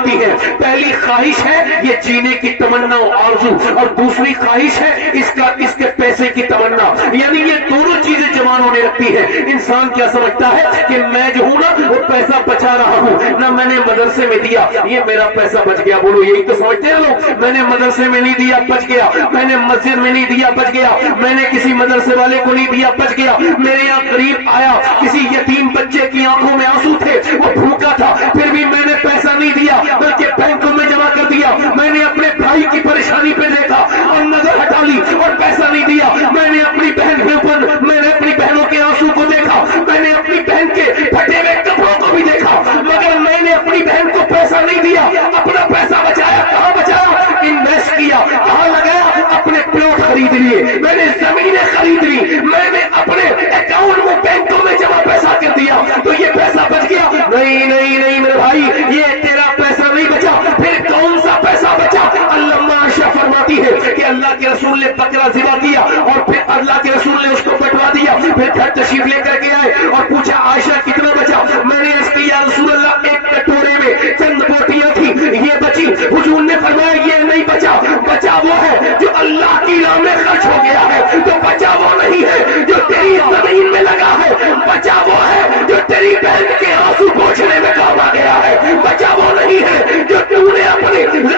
ہوتی ہیں. پہلی خواہش ہے یہ جینے کی تمنا و آرزو، اور دوسری خواہش ہے اس کے پیسے کی تمنا. یعنی یہ دونوں چیزیں جوان ہونے رکھتی ہیں. انسان کیا سمجھتا ہے کہ میں جو ہوں نا وہ پیسہ بچا رہا ہوں، نہ میں نے مدرسے میں دیا یہ میرا پیسہ بچ گیا. بولو یہی تو سمجھتے ہیں لوگ. میں نے مدرسے میں نہیں دیا بچ گیا، میں نے مسجد میں نہیں دیا بچ گیا، میں نے کسی مدرسے والے کو نہیں دیا بچ گیا. میرے یہاں غریب آیا، کسی یتیم بچے کی آنکھوں میں آنسو تھے، وہ بھوکا تھا، پھر بھی میں نے پیسہ نہیں دیا بلکہ بینکوں میں جمع کر دیا. میں نے اپنے بھائی کی پریشانی پہ دیکھا اور نظر ہٹا لی اور پیسہ نہیں دیا. میں نے اپنی بہن کے اوپر، میں نے اپنی بہنوں کے آنسو کو دیکھا، میں نے اپنی بہن کے پھٹے ہوئے کپڑوں کو بھی دیکھا، مگر میں نے اپنی بہن کو پیسہ نہیں دیا. اپنا پیسہ بچایا. کہاں بچایا؟ انویسٹ کیا. کہاں لگایا؟ اپنے پلاٹ خرید لیے، میں نے زمینیں خرید لی، میں نے اپنے اکاؤنٹ میں بینکوں میں جمع پیسہ کر دیا. تو یہ پیسہ بچ گیا؟ نہیں نہیں نہیں میرے بھائی، یہ تیرا پیسہ نہیں بچا. پھر کون سا پیسہ بچا؟ علامہ عائشہ فرماتی ہے کہ اللہ کے رسول نے بکرا ذبح کیا اور پھر اللہ کے رسول نے اس کو بٹوا دیا. پھر گھر تشریف لے کر کے آئے اور پوچھا عائشہ کتنا بچا؟ میں نے اس کی یا رسول اللہ ایک کٹورے میں چند بوٹیاں تھی یہ بچی. حضور نے فرمایا یہ نہیں بچا، بچا وہ ہے جو اللہ کی راہ میں خرچ ہو گیا ہے. تو بچا وہ نہیں ہے جو تیری زمین میں لگا ہے، بچا وہ ہے جو تیری بہن کے آنسو پوچھنے میں کام آ گیا ہے. بچا وہ نہیں ہے جو تو نے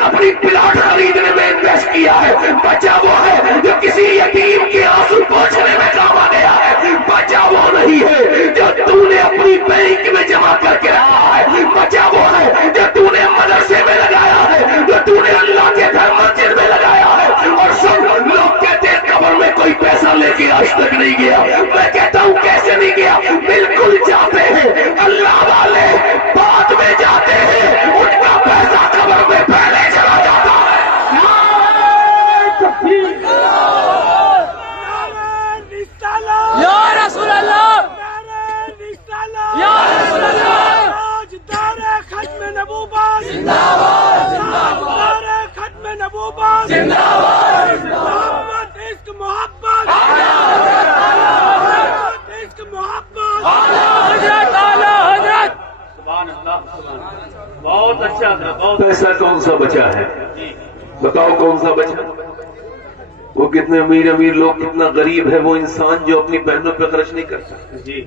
اپنی پلاٹ خریدنے میں انویسٹ کیا ہے. بچا وہ ہے جو کسی یتیم کے آنسو پوچھنے میں کام آ گیا ہے. بچا وہ نہیں ہے جو تو نے اپنی بینک میں جمع کر کے رکھا ہے. بچا وہ ہے جو تو نے مدرسے میں لگایا ہے، جو تو نے اللہ کے گھر مسجد میں لگایا ہے. اور سب لوگ کہتے ہیں قبر میں کوئی پیسہ لے کے آج تک نہیں گیا. میں کہتا ہوں کیسے نہیں گیا؟ بالکل جاتے ہیں. اللہ والے بعد میں جاتے ہیں، ان کا پیسہ قبر میں پہلے چلا جاتا ہے. یا رسول اللہ، یا رسول اللہ، ختم نبوت زندہ باد، ختم نبوت زندہ باد. محبت عشق محبت، عشق محبت، حضرت اعلیٰ حضرت. سبحان اللہ. بہت اچھا تھا. بہت پیسہ کون سا بچا ہے؟ بتاؤ کون سا بچا؟ وہ کتنے امیر لوگ، کتنا غریب ہے وہ انسان جو اپنی بہنوں پہ خرچ نہیں کرتا. جی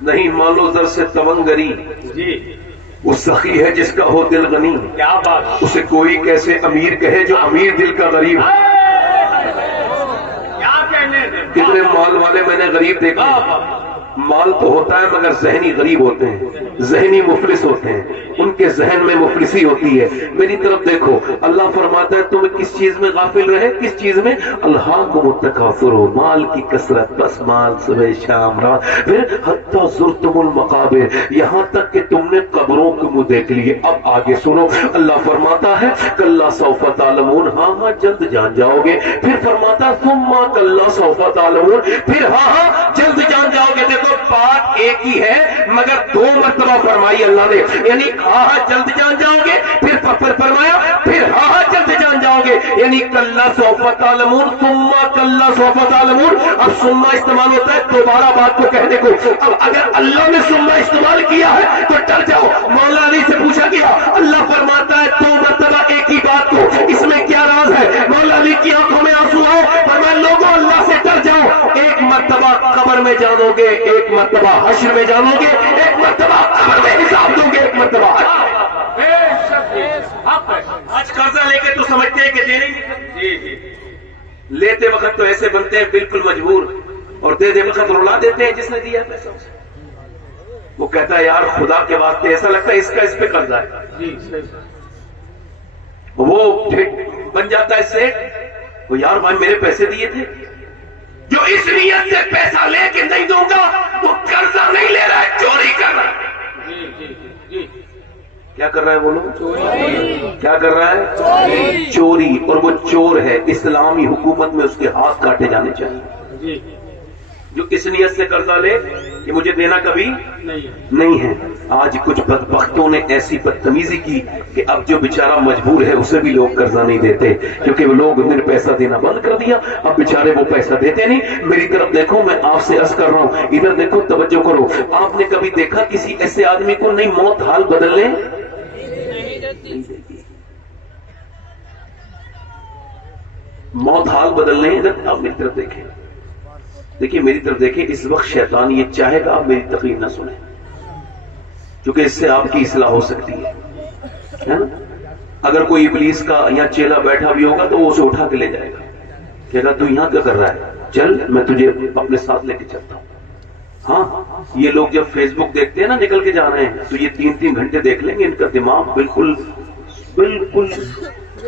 نہیں مالو زر سے تونگری. جی وہ سخی ہے جس کا ہو دل غنی. کیا بات. اسے کوئی کیسے امیر کہے جو امیر دل کا غریب ہے. کیا کہنے دیں. کتنے مال والے میں نے غریب دیکھے. مال تو ہوتا ہے مگر ذہنی غریب ہوتے ہیں، ذہنی مفلس ہوتے ہیں، ان کے ذہن میں مفلسی ہوتی ہے. میری طرف دیکھو، اللہ فرماتا ہے تم کس چیز میں غافل رہے؟ کس چیز میں؟ الہاکم التکاثر، مال کی کثرت، بس مال صبح شام رات. پھر حتی زرتم المقابر، یہاں تک کہ تم نے قبروں کو منہ دیکھ لیے. اب آگے سنو، اللہ فرماتا ہے کلا سوف تعلمون، ہاں جلد جان جاؤ گے. پھر فرماتا ہے ثم کلا سوف تعلمون، پھر ہاں جلد جان جاؤ گے. دیکھو بات ایک ہی ہے مگر دو مرتبہ فرمائی اللہ نے. یعنی ہاں جلد جان جاؤ گے، پھر فرمایا پھر ہاں جلد جان جاؤ گے. یعنی کلا سوف تعلمون ثم کلا سوف تعلمون. اب ثم استعمال ہوتا ہے دوبارہ بات کو کہنے کو. اب اگر اللہ نے ثم استعمال کیا ہے تو ڈر جاؤ. مولا علی سے پوچھا گیا، اللہ فرماتا ہے دو مرتبہ ایک ہی بات کو، اس میں کیا راز ہے؟ مولا علی کی آنکھوں میں آنسو آئے. فرمایا لوگوں اللہ سے ڈر جاؤ. ایک مرتبہ قبر میں جانو گے، ایک مرتبہ حشر میں جانو گے، ایک مرتبہ قبر میں حساب دو گے، ایک مرتبہ آج قرضہ لے کے تو سمجھتے ہیں کہ دے نہیں. لیتے وقت تو ایسے بنتے ہیں بالکل مجبور، اور دے وقت رلا دیتے ہیں جس نے دیا پیسہ. وہ کہتا ہے یار خدا کے واسطے، ایسا لگتا ہے اس کا اس پہ قرضہ ہے. وہ بن جاتا ہے سیٹ، وہ یار بھائی میرے پیسے دیے تھے. جو اس نیت سے پیسہ لے کے نہیں دوں گا وہ قرضہ نہیں لے رہا ہے، چوری کر رہا ہے. کیا کر رہا ہے بولو؟ کیا کر رہا ہے؟ چوری. اور وہ چور ہے، اسلامی حکومت میں اس کے ہاتھ کاٹے جانے چاہیے. جو اس نیت سے قرضہ لے کہ مجھے دینا کبھی نہیں ہے. آج کچھ بدبختوں نے ایسی بدتمیزی کی کہ اب جو بیچارہ مجبور ہے اسے بھی لوگ قرضہ نہیں دیتے، کیونکہ وہ لوگ نے پیسہ دینا بند کر دیا، اب بیچارے وہ پیسہ دیتے نہیں۔ میری طرف دیکھو، میں آپ سے عرض کر رہا ہوں، ادھر دیکھو، توجہ کرو۔ آپ نے کبھی دیکھا کسی ایسے آدمی کو نہیں موت حال بدل لے؟ موت حال بدل لیں۔ ادھر آپ میری طرف دیکھیں، دیکھیں میری طرف دیکھیں، اس وقت شیطان یہ چاہے گا آپ میری تقریر نہ سنیں، کیونکہ اس سے آپ کی اصلاح ہو سکتی ہے نا۔ اگر کوئی ابلیس کا یا چیلا بیٹھا بھی ہوگا تو وہ اسے اٹھا کے لے جائے گا، کہے گا تو یہاں کیا کر رہا ہے، چل میں تجھے اپنے ساتھ لے کے چلتا ہوں۔ ہاں، یہ لوگ جب فیس بک دیکھتے ہیں نا نکل کے جا رہے ہیں، تو یہ 3 گھنٹے دیکھ لیں گے، ان کا دماغ بالکل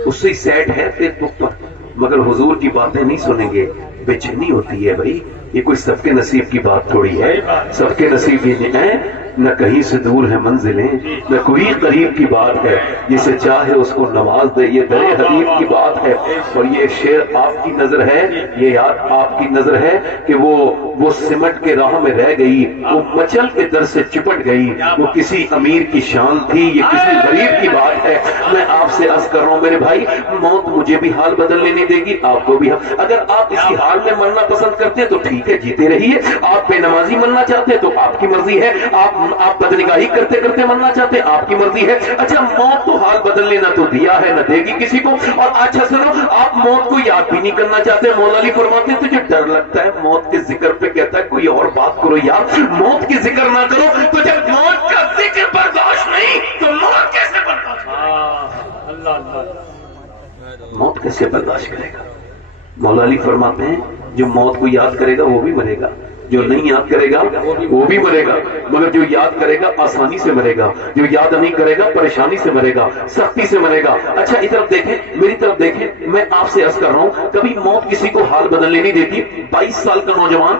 اس سے سیٹ ہے فیس بک پر، مگر حضور کی باتیں نہیں سنیں گے، بے چینی ہوتی ہے بھائی۔ یہ کوئی سب کے نصیب کی بات تھوڑی ہے، سب کے نصیب یہ ہے نہ کہیں سے دور ہے منزلیں، نہ کوئی قریب کی بات ہے، جسے چاہے اس کو نواز دے، یہ در حبیب کی بات ہے۔ اور یہ شعر آپ کی نظر ہے، یہ یاد آپ کی نظر ہے کہ وہ سمٹ کے راہ میں رہ گئی، وہ مچل کے در سے چپٹ گئی، وہ کسی امیر کی شان تھی، یہ کسی غریب کی بات ہے۔ میں آپ سے عرض کر رہا ہوں میرے بھائی، موت مجھے بھی حال بدل لینے دے گی، آپ کو بھی۔ اگر آپ اسی حال میں مرنا پسند کرتے ہیں تو ٹھیک ہے، جیتے رہیے۔ آپ بے نمازی مرنا چاہتے ہیں تو آپ کی مرضی ہے، آپ بدنگاہی کرتے کرتے مرنا چاہتے ہیں، آپ کی مرضی ہے۔ اچھا، موت تو حال بدل لینا تو دیا ہے، نہ دے گی کسی کو۔ اور اچھا سنو، آپ موت کو یاد بھی نہیں کرنا چاہتے۔ مولا علی فرماتے ہیں تجھے ڈر لگتا ہے موت کے ذکر پہ، کہتا ہے کوئی اور بات کرو یار، موت کی ذکر نہ کرو۔ تو جب موت کا ذکر برداشت نہیں تو موت کیسے برداشت کرے گا؟ اللہ موت کیسے برداشت کرے گا؟ مولا علی فرماتے ہیں جو موت کو یاد کرے گا وہ بھی مرے گا، جو نہیں یاد کرے گا وہ بھی مرے گا، مگر جو یاد کرے گا آسانی سے مرے گا، جو یاد نہیں کرے گا پریشانی سے مرے گا، سختی سے مرے گا۔ اچھا ادھر دیکھیں، میری طرف دیکھیں، میں آپ سے عرض کر رہا ہوں، کبھی موت کسی کو حال بدلنے نہیں دیتی۔ 22 سال کا نوجوان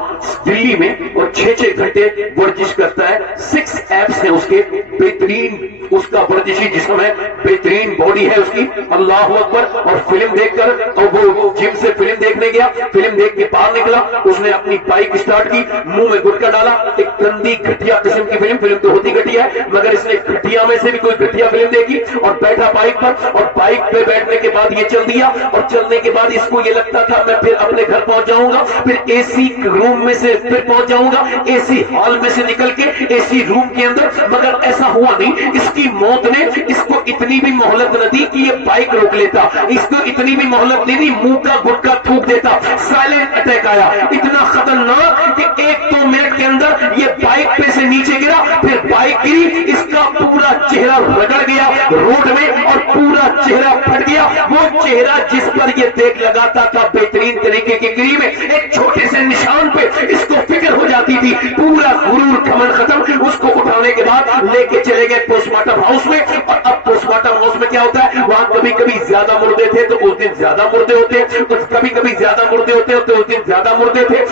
دلی میں اور 6 گھنٹے ورزش کرتا ہے، 6 ایپس ہیں اس کے، بہترین اس کا ورزشی جسم ہے، بہترین باڈی ہے اس کی، اللہ اکبر۔ اور فلم دیکھ کر، اور وہ جم سے فلم دیکھنے گیا، فلم دیکھ کے باہر نکلا، اس نے اپنی بائک اسٹارٹ کی، منہ میں گٹکا ڈالا، ایک گندی گھٹیا قسم کی فلم تو ہوتی گھٹیا ہے، مگر اس نے گھٹیا میں سے بھی کوئی گھٹیا فلم دیکھی، اور بیٹھا بائک پر، اور بائک پہ بیٹھنے کے بعد یہ چل دیا، اور چلنے کے بعد اس کو یہ لگتا تھا میں پھر اپنے گھر پہنچ جاؤں گا، پھر اے سی روم میں سے پھر پہنچ جاؤں گا، اے سی ہال میں سے نکل کے اے سی روم کے اندر، مگر ایسا ہوا نہیں۔ اس کی موت نے اس کو اتنی بھی مہلت نہ دی کہ یہ بائک روک لیتا، اس کو اتنی بھی مہلت نہیں دی منہ کا گٹکا تھوک دیتا۔ سائلنٹ اٹیک آیا، اتنا خطرناک کہ 1-2 منٹ کے اندر یہ بائک پہ سے نیچے گرا، پھر بائک گری، اس کا پورا چہرہ رگڑ گیا روڈ میں اور پورا چہرہ پھٹ گیا۔ وہ چہرہ جس پر یہ دیکھ لگاتا تھا بہترین طریقے کی گری میں، ایک چھوٹے سے نشان پہ اس کو فکر ہو جاتی تھی، پورا غرور کھمن ختم۔ اس کو اٹھانے کے بعد لے کے چلے گئے پوسٹ مارٹم ہاؤس میں، اور اب پوسٹ مارٹم ہاؤس میں کیا ہوتا ہے، وہاں کبھی کبھی زیادہ مردے تھے تو اس دن زیادہ مردے ہوتے، کبھی کبھی زیادہ مردے ہوتے تو اس دن زیادہ مردے تھے۔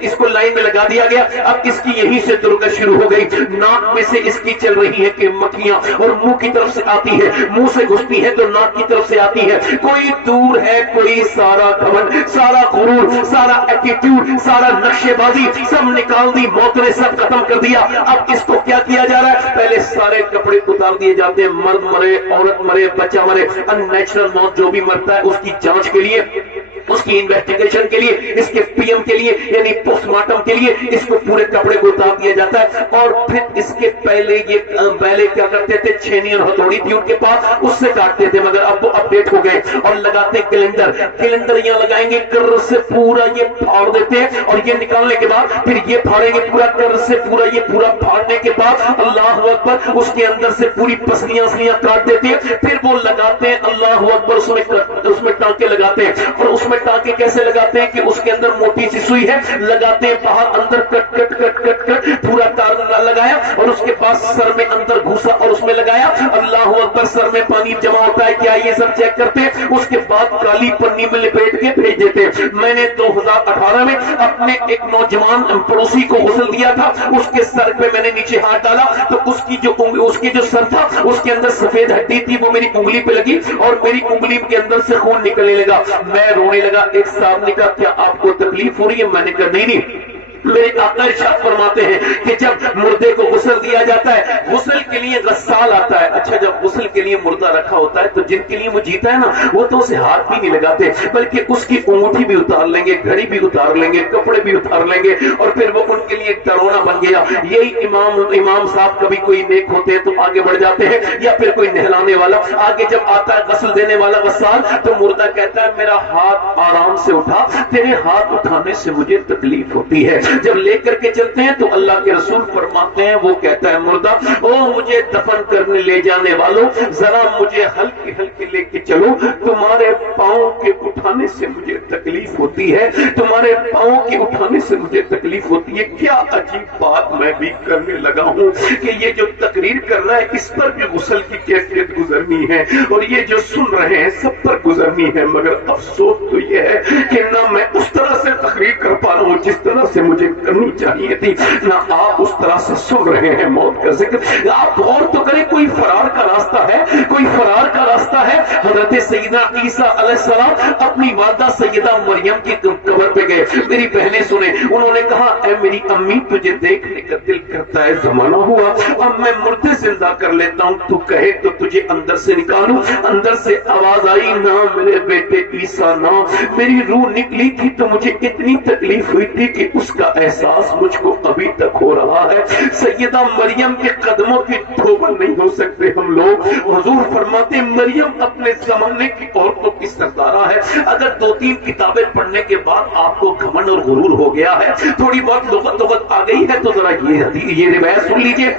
اس کو لائن میں لگا دیا گیا۔ اب اس کی یہیں سے درگت شروع ہو گئی، ناک میں سے اس کی چل رہی ہے کہ مکھیاں، اور منہ کی طرف سے آتی ہے، منہ سے گھستی ہے تو ناک کی طرف سے آتی ہے۔ کوئی دور ہے، کوئی سارا گھمنڈ، سارا غرور، سارا ایٹیٹیوڈ، سارا نقشے بازی سب نکال دی، موت نے سب ختم کر دیا۔ اب اس کو کیا کیا جا رہا ہے، پہلے سارے کپڑے اتار دیے جاتے ہیں، مرد مرے، عورت مرے، بچہ مرے، ان نیچرل موت جو بھی مرتا ہے اس کی جانچ کے لیے، اس کی انویسٹیگیشن کے لیے، اس کے پی ایم کے لیے یعنی پوسٹ مارٹم کے لیے اس کو پورے کپڑے کو اتار دیا جاتا ہے۔ اور پھر اس کے پہلے کیا کرتے تھے، چھینی اور ہتھوڑی تھی ان کے پاس، اس سے کاٹتے تھے، مگر اب وہ اپڈیٹ ہو گئے اور لگاتے کیلنڈر یہاں لگائیں گے، کر سے پورا یہ پھاڑ دیتے ہیں، اور یہ نکالنے کے بعد پھر یہ پھاڑیں گے پورا، کر سے پورا یہ پورا پھاڑنے کے بعد اللہ اکبر اس کے اندر سے پوری پسلیاں کاٹ دیتے ہیں، پھر وہ لگاتے ہیں اللہ اکبر، اس میں ٹانکے لگاتے ہیں، اور اس میں ٹانکے کیسے لگاتے ہیں کہ اس کے اندر موٹی سی سوئی ہے، لگاتے ہیں باہر اندر کٹ کٹ کٹ کٹ کٹ پورا تار لگایا، اور اس کے بعد سر میں اندر گھوسا اور اس میں لگایا، اللہ اکبر، سر میں پانی جمع ہوتا ہے کیا یہ سب چیک کرتے ہیں، اس کے بعد کالی پنی میں لپیٹ کے بھیج دیتے ہیں۔ میں نے 2018 میں اپنے ایک نوجوان پڑوسی کو غسل دیا تھا، اس کے سر پہ میں نے نیچے ہاتھ ڈالا تو اس کی جو سر تھا اس کے اندر سفید ہڈی تھی، وہ میری انگلی پہ لگی اور میری انگلی کے اندر سے خون نکلنے لگا، میں رونے لگا۔ ایک صاحب نے کہا کیا آپ کو تکلیف ہو رہی ہے؟ میں نے کہا نہیں، میرے آقا ارشاد فرماتے ہیں کہ جب مردے کو غسل دیا جاتا ہے، غسل کے لیے غسال آتا ہے. اچھا جب غسل کے لیے مردہ رکھا ہوتا ہے تو جن کے لیے وہ جیتا ہے نا، وہ تو اسے ہاتھ بھی نہیں لگاتے، بلکہ اس کی انگوٹھی بھی اتار لیں گے، گھڑی بھی اتار لیں گے، کپڑے بھی اتار لیں گے، اور پھر وہ ان کے لیے ایک ڈرونا بن گیا. یہی امام صاحب کبھی کوئی نیک ہوتے ہیں تو آگے بڑھ جاتے ہیں، یا پھر کوئی نہلانے والا آگے جب آتا ہے غسل دینے والا غسال، تو مردہ کہتا ہے میرا ہاتھ آرام سے اٹھا، تیرے ہاتھ اٹھانے سے مجھے تکلیف ہوتی ہے. جب لے کر کے چلتے ہیں تو اللہ کے رسول فرماتے ہیں، وہ کہتا ہے مردہ، او مجھے دفن کرنے لے جانے والوں، ذرا مجھے ہلکے ہلکے لے کے چلو، تمہارے پاؤں کے اٹھانے سے مجھے تکلیف ہوتی ہے، تمہارے پاؤں کے اٹھانے سے مجھے تکلیف ہوتی ہے. کیا عجیب بات میں بھی کرنے لگا ہوں کہ یہ جو تقریر کر رہا ہے اس پر بھی غسل کی کیفیت گزرنی ہے، اور یہ جو سن رہے ہیں سب پر گزرنی ہے. مگر افسوس تو یہ ہے کہ نہ میں اس طرح سے تقریر کر پا رہا ہوں جس طرح سے مجھے کرنی چاہیے تھی، نہ آپ اس طرح سے سن رہے ہیں موت کا ذکر. آپ غور تو کریں، کوئی فرار کا راستہ ہے، کوئی فرار کا راستہ ہے. حضرت سیدنا عیسیٰ علیہ السلام اپنی والدہ سیدہ مریم کی قبر پہ گئے. میری بہنیں سنیں، انہوں نے کہا اے میری امی تجھے دیکھنے کا دل کرتا ہے، زمانہ ہوا اب میں مردے زندہ کر لیتا ہوں، تو کہے تو تجھے اندر سے نکالوں. اندر سے آواز آئی، نہ میرے بیٹے عیسیٰ نہ. میری روح نکلی تھی تو مجھے اتنی تکلیف ہوئی تھی کہ اس کا احساس مجھ کو ابھی تک ہو رہا ہے. سیدہ مریم کے قدموں کی دھوبل نہیں ہو سکتے ہم لوگ. حضور فرماتے مریم اپنے زمانے کی عورتوں کی سردارہ ہے. اگر 2-3 کتابیں پڑھنے کے بعد آپ کو گھمنڈ اور غرور ہو گیا ہے، تھوڑی بہت لغت آ گئی ہے، تو ذرا یہ روایت سن لیجئے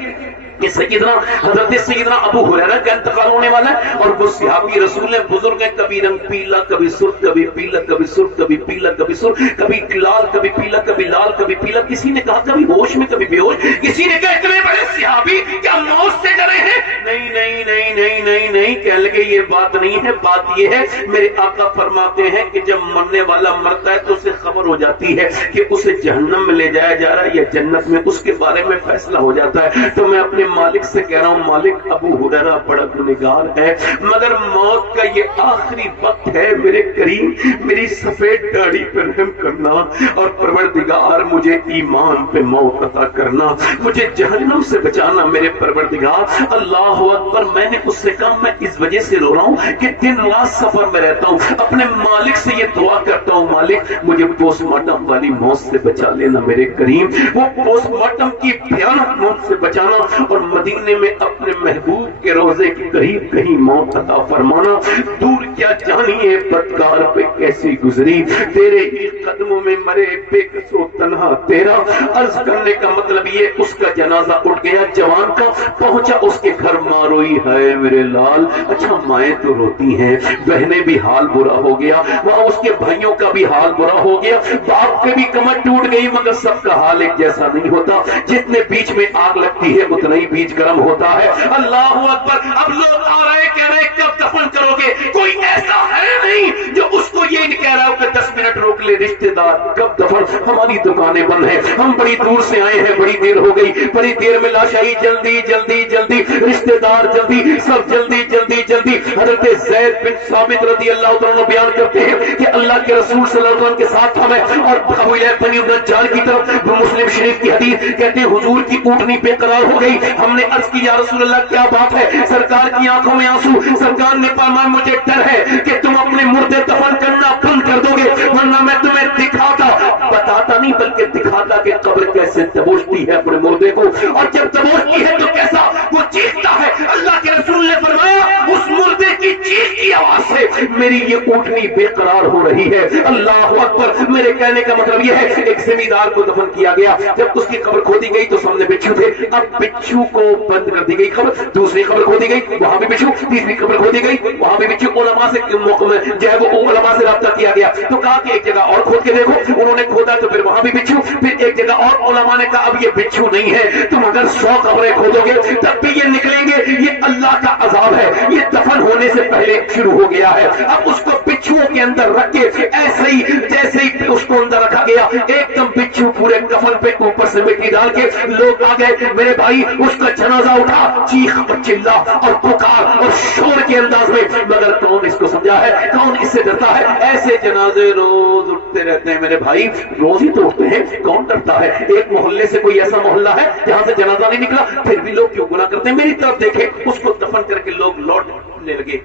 کہ حضرت سیدنا ابو ہریرہ کا انتقال ہونے والا ہے، اور وہ صحابی رسول ہیں، بزرگ ہیں، کبھی رنگ پیلا، کبھی سرخ، کبھی پیلا، کبھی سرخ، کبھی پیلا، کبھی سرخ، کبھی لال، کبھی پیلا، کبھی لال، کبھی پیلا. کسی نے کہا کبھی ہوش میں کبھی بے ہوش. کسی نے کہا اتنے بڑے صحابی کیا موت سے ڈرے ہیں؟ نہیں نہیں نہیں نہیں نہیں نہیں، کہنے لگے یہ بات نہیں ہے. بات یہ ہے میرے آقا فرماتے ہیں کہ جب مرنے والا مرتا ہے تو اسے خبر ہو جاتی ہے کہ اسے جہنم میں لے جایا جا رہا ہے یا جنت میں، اس کے بارے میں فیصلہ ہو جاتا ہے. تو میں اپنے مالک سے کہہ رہا ہوں، مالک ابو ہریرہ بڑا گنہگار ہے، مگر موت کا یہ آخری وقت ہے. میرے کریم میری سفید داڑھی پر رحم کرنا، اور پروردگار مجھے ایمان پہ موت عطا کرنا، مجھے جہنم سے بچانا میرے پروردگار. اللہ اکبر. میں نے اس سے کہا میں اس وجہ سے رو رہا ہوں کہ دن رات سفر میں رہتا ہوں، اپنے مالک سے یہ دعا کرتا ہوں، مالک مجھے پوسٹ مارٹم والی موت سے بچا لینا میرے کریم. وہ پوسٹ مارٹم کی بھیانک موت سے بچانا، اور مدینے میں اپنے محبوب کے روزے کے قریب کہیں موت عطا فرمانا. دور کیا جانیے بدکار پہ کیسی گزری، تیرے ہی قدموں میں مرے بے کس و تنہا تیرا. عرض کرنے کا مطلب یہ، اس کا جنازہ اٹھ گیا جوان کا، پہنچا اس کے گھر، ماں روئی ہے میرے لال. اچھا مائیں تو روتی ہیں، بہنیں بھی حال برا ہو گیا، وہاں اس کے بھائیوں کا بھی حال برا ہو گیا، باپ کے بھی کمر ٹوٹ گئی، مگر سب کا حال ایک جیسا نہیں ہوتا. جتنے بیچ میں آگ لگتی ہے اتنا ہی بیچ گرم ہوتا ہے. اللہ اکبر. اب لوگ آ رہے کہہ رہے کب دفن کرو گے؟ کوئی ایسا ہے نہیں جو اس کو یہ نہیں کہہ رہا ہو کہ 10 منٹ روک لے رشتے دار کب دفن. ہماری دکانیں بند ہیں، ہم بڑی دور سے آئے ہیں، بڑی دیر ہو گئی، بڑی دیر میں لاشائی، جلدی جلدی جلدی، رشتے دار جلدی، سب جلدی جلدی جلدی. حضرت زید بن ثابت رضی اللہ عنہ بیان کرتے ہیں کہ اللہ کے رسول صلی اللہ علیہ وسلم کے ساتھ ہمیں، اور ابو لہب بنی النجار کی طرف مسلم شریف کی حدیث کہتے ہیں حضور کی اونٹنی بے قرار ہو گئی. ہم نے عرض کی یا رسول اللہ کیا بات ہے؟ سرکار کی آنکھوں میں آنسو. سرکار نے فرمایا مجھے ڈر ہے کہ تم اپنے مردے دفن کرنا بند کر دو گے، ورنہ میں تمہیں دکھاتا، بتاتا نہیں بلکہ دکھاتا کہ قبر کیسے دبوچتی ہے اپنے مردے کو، اور جب دبوچتی ہے تو کیسا وہ چیختا ہے. اللہ کے رسول نے فرمایا اس مردے کی چیخ کی آواز سے میری یہ اونٹنی بے قرار ہو رہی ہے. اللہ اکبر. میرے کہنے کا مطلب یہ ہے ایک زمیندار کو دفن کیا گیا، جب اس کی قبر کھودی گئی تو سامنے بچھو تھے، اب بچھو کو بند کر دی گئی قبر، دوسری قبر کھودی گئی وہاں بھی بچھو، تیسری قبر کھودی گئی وہاں بھی بچھو. علماء سے جو ہے وہ علماء سے رابطہ کیا گیا تو کہا کہ ایک جگہ اور کھود کے دیکھو. انہوں نے کھودا تو پھر وہاں بھی بچھو، پھر ایک جگہ اور علماء نے کہا اب یہ بچھو نہیں ہے، تم اگر 100 قبریں کھودو گے تب بھی یہ نکلیں گے. یہ اللہ کا عذاب ہے، یہ دفن ہونے سے پہلے شروع ہو گیا ہے. اب اس کو بچھو کے اندر رکھ کے ایسے ہی جیسے ہی اس کو اندر رکھا گیا ایک دم بچھو پورے کفن پہ اوپر سے مٹی ڈال کے لوگ آ گئے میرے بھائی، اس کا جنازہ اٹھا، چیخ اور چلا اور پکار اور شور کے انداز میں، مگر کون اس کو سمجھا ہے، کون اس سے ڈرتا ہے؟ ایسے جنازے روز اٹھتے رہتے ہیں میرے بھائی، روز ہی تو اٹھتے ہیں، کون ڈرتا ہے؟ ایک محلے سے کوئی ایسا محلہ ہے جہاں سے جنازہ نہیں نکلا، پھر بھی لوگ کیوں گناہ کرتے ہیں؟ میری طرف دیکھیں، اس کو دفن کر کے لوگ لوٹنے لگے۔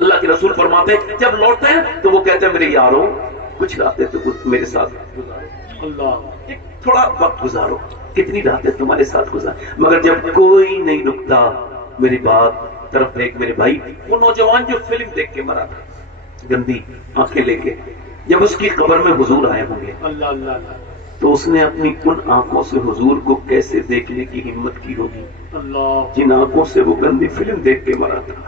اللہ کے رسول فرماتے ہیں جب لوٹتے ہیں تو وہ کہتے ہیں میرے یاروں کچھ راتیں تو میرے ساتھ گزارو، اللہ ایک تھوڑا وقت گزارو، کتنی راتیں تمہارے ساتھ گزار، مگر جب کوئی نہیں رکتا، میری بات طرف دیکھ میرے بھائی، وہ نوجوان جو فلم دیکھ کے مرا تھا گندی آنکھیں لے کے، جب اس کی قبر میں حضور آئے ہوں گے اللہ اللہ تو اس نے اپنی ان آنکھوں سے حضور کو کیسے دیکھنے کی ہمت کی ہوگی اللہ، جن آنکھوں سے وہ گندی فلم دیکھ کے مرا تھا۔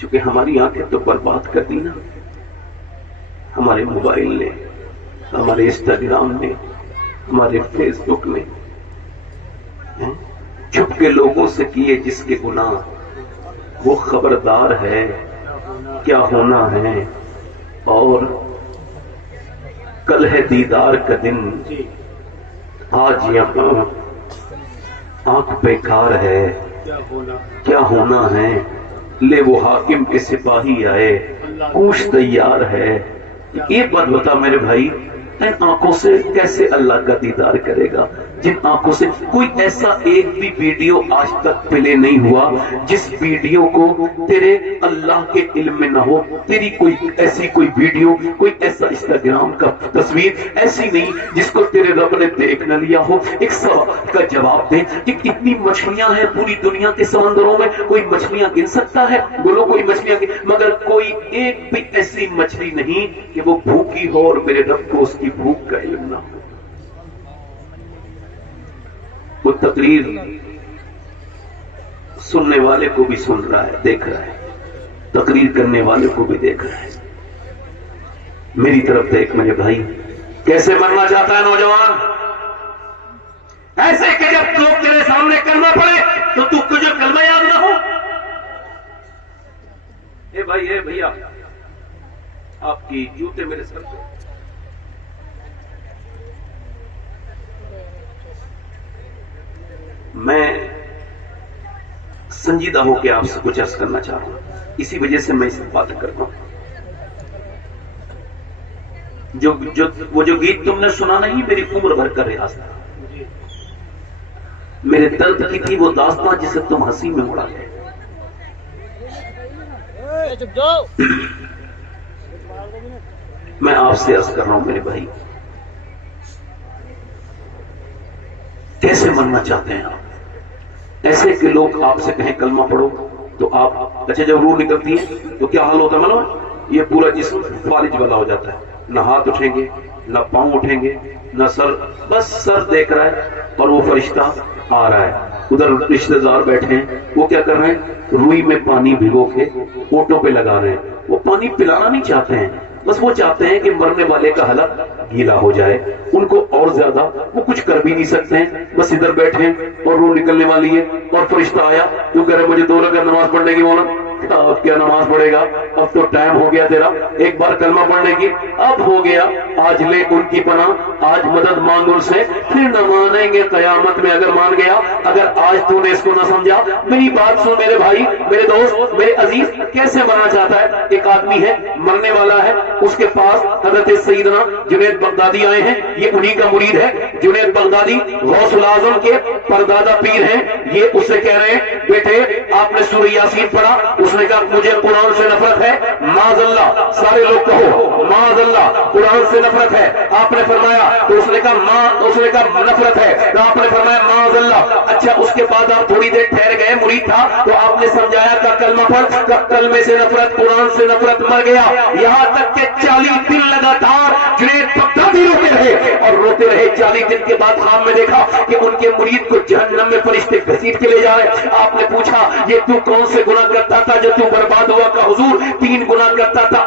چونکہ ہماری آنکھیں تو برباد کر دی نا، ہمارے موبائل نے، ہمارے انسٹاگرام نے، ہمارے فیس بک نے، چھپ کے لوگوں سے کیے جس کے گناہ، وہ خبردار ہے کیا ہونا ہے، اور کل ہے دیدار کا دن، آج یہاں آنکھ بیکار ہے کیا ہونا ہے، لے وہ حاکم کے سپاہی آئے کوش تیار ہے۔ ایک بات بتا میرے بھائی، ان آنکھوں سے کیسے اللہ کا دیدار کرے گا؟ جن آنکھوں سے کوئی ایسا ایک بھی ویڈیو آج تک پلے نہیں ہوا جس ویڈیو کو تیرے اللہ کے علم میں نہ ہو، تیری کوئی ایسی کوئی ویڈیو، کوئی ایسا انسٹاگرام کا تصویر ایسی نہیں جس کو تیرے رب نے دیکھ نہ لیا ہو۔ ایک سوال کا جواب دیں، اتنی مچھلیاں ہیں پوری دنیا کے سمندروں میں، کوئی مچھلیاں گن سکتا ہے؟ بولو کوئی مچھلیاں گن، مگر کوئی ایک بھی ایسی مچھلی نہیں کہ وہ بھوکی ہو اور میرے رب کو اس کی بھوک کا علم نہ ہو۔ وہ تقریر سننے والے کو بھی سن رہا ہے، دیکھ رہا ہے، تقریر کرنے والے کو بھی دیکھ رہا ہے۔ میری طرف دیکھ میرے بھائی، کیسے مرنا چاہتا ہے نوجوان؟ ایسے کہ جب لوگ تیرے سامنے کرنا پڑے تو تجھے کلمہ یاد نہ ہو۔ اے بھائی، اے بھیا، آپ کی جوتے میرے سر پہ۔ میں سنجیدہ ہو کے آپ سے کچھ عرض کرنا چاہ رہا ہوں، اسی وجہ سے میں اس بات کرتا ہوں۔ وہ جو گیت تم نے سنا نہیں، میری عمر بھر کا ریاض تھا، میرے درد کی تھی وہ داستان جسے تم ہنسی میں اڑا گئے۔ میں آپ سے عرض کر رہا ہوں میرے بھائی، کیسے مرنا چاہتے ہیں آپ؟ ایسے کہ لوگ آپ سے کہیں کلمہ پڑھو تو آپ، اچھا جب روح نکلتی ہے تو کیا حال ہوتا ہے معلوم؟ یہ پورا جسم فالج والا ہو جاتا ہے، نہ ہاتھ اٹھیں گے، نہ پاؤں اٹھیں گے، نہ سر، بس سر دیکھ رہا ہے اور وہ فرشتہ آ رہا ہے، ادھر رشتہ دار بیٹھے ہیں، وہ کیا کر رہے ہیں؟ روئی میں پانی بھگو کے اونٹوں پہ لگا رہے ہیں۔ وہ پانی پلانا نہیں چاہتے ہیں، بس وہ چاہتے ہیں کہ مرنے والے کا حلق گیلا ہو جائے، ان کو اور زیادہ وہ کچھ کر بھی نہیں سکتے ہیں، بس ادھر بیٹھے ہیں اور روح نکلنے والی ہے اور فرشتہ آیا تو کہہ رہے مجھے 2 رکعت نماز پڑھنے کی، مولانا اب کیا نماز پڑھے گا، اب تو ٹائم ہو گیا تیرا ایک بار کلمہ پڑھنے کی، اب ہو گیا، آج لے ان کی پناہ، آج مدد مانگ ان سے، پھر نہ مانیں گے قیامت میں اگر مان گیا۔ اگر آج تو نے اس کو نہ سمجھا، میری بات سن میرے بھائی، میرے دوست، میرے عزیز، کیسے مرنا چاہتا ہے؟ ایک آدمی ہے مرنے والا ہے، اس کے پاس حضرت سیدنا جنید بغدادی آئے ہیں، یہ انہی کا مرید ہے۔ جنید بغدادی غوث العظم کے پردادا پیر ہیں، یہ اس سے کہہ رہے ہیں بیٹے آپ نے سورہ یاسین پڑھا؟ اس نے کہا مجھے قرآن سے نفرت ہے، معاذ اللہ، سارے لوگ کہو معاذ اللہ، قرآن سے نفرت ہے۔ آپ نے فرمایا تو اس نے کہا نفرت ہے، تو آپ نے فرمایا معاذ اللہ۔ اچھا اس کے بعد آپ تھوڑی دیر ٹھہر گئے، مرید تھا تو آپ نے سمجھایا کہ کلمہ پڑھ، کہ کلمے سے نفرت، قرآن سے نفرت، مر گیا۔ یہاں تک کہ 40 دن لگاتار جنید بغدادی روتے رہے اور روتے رہے۔ 40 دن کے بعد خواب میں دیکھا کہ ان کے مرید کو جہنم میں فرشتے گھسیٹ کے لے جا رہے۔ آپ نے پوچھا یہ تو کون سے گناہ کرتا تھا جو تو برباد ہوا؟ کہ حضور 3 گناہ کرتا تھا،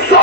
100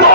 2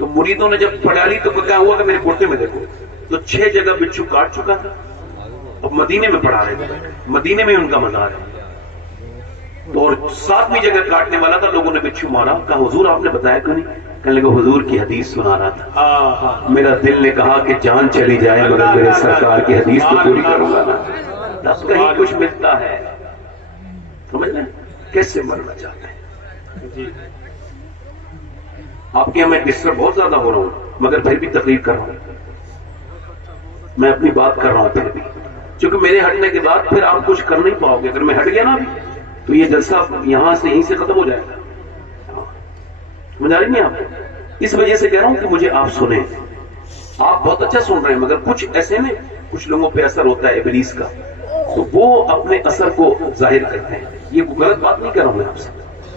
تو مریدوں نے جب پڑھا لی تو کیا ہوا کہ میرے کرتے میں دیکھو تو 6 جگہ بچھو کاٹ چکا تھا. اب مدینے میں پڑھا رہے تھے, مدینے میں ان کا مزار ہے. تو اور 7ویں جگہ کاٹنے والا تھا, لوگوں نے بچھو مارا, کہا حضور آپ نے بتایا کیوں نہیں؟ کہنے لگا حضور کی حدیث سنا رہا تھا, میرا دل نے کہا کہ جان چلی جائے مگر میرے سرکار کی حدیث کو پوری کروں گا نا. تب کہیں کچھ ملتا ہے, سمجھ رہے ہیں کیسے مرنا چاہتے ہیں. آپ کے یہاں میں ڈسٹرب بہت زیادہ ہو رہا ہوں مگر پھر بھی تقریر کر رہا ہوں, میں اپنی بات کر رہا ہوں پھر بھی, کیونکہ میرے ہٹنے کے بعد پھر آپ کچھ کر نہیں پاؤ گے. اگر میں ہٹ گیا نا ابھی تو یہ جلسہ یہاں سے یہیں سے ختم ہو جائے گا. سمجھ آ رہی نہیں آپ؟ اس وجہ سے کہہ رہا ہوں کہ مجھے آپ سنیں. آپ بہت اچھا سن رہے ہیں مگر کچھ ایسے میں کچھ لوگوں پہ اثر ہوتا ہے ابلیس کا, تو وہ اپنے اثر کو ظاہر کرتے ہیں. یہ کوئی غلط بات نہیں کر رہا ہوں میں آپ سے.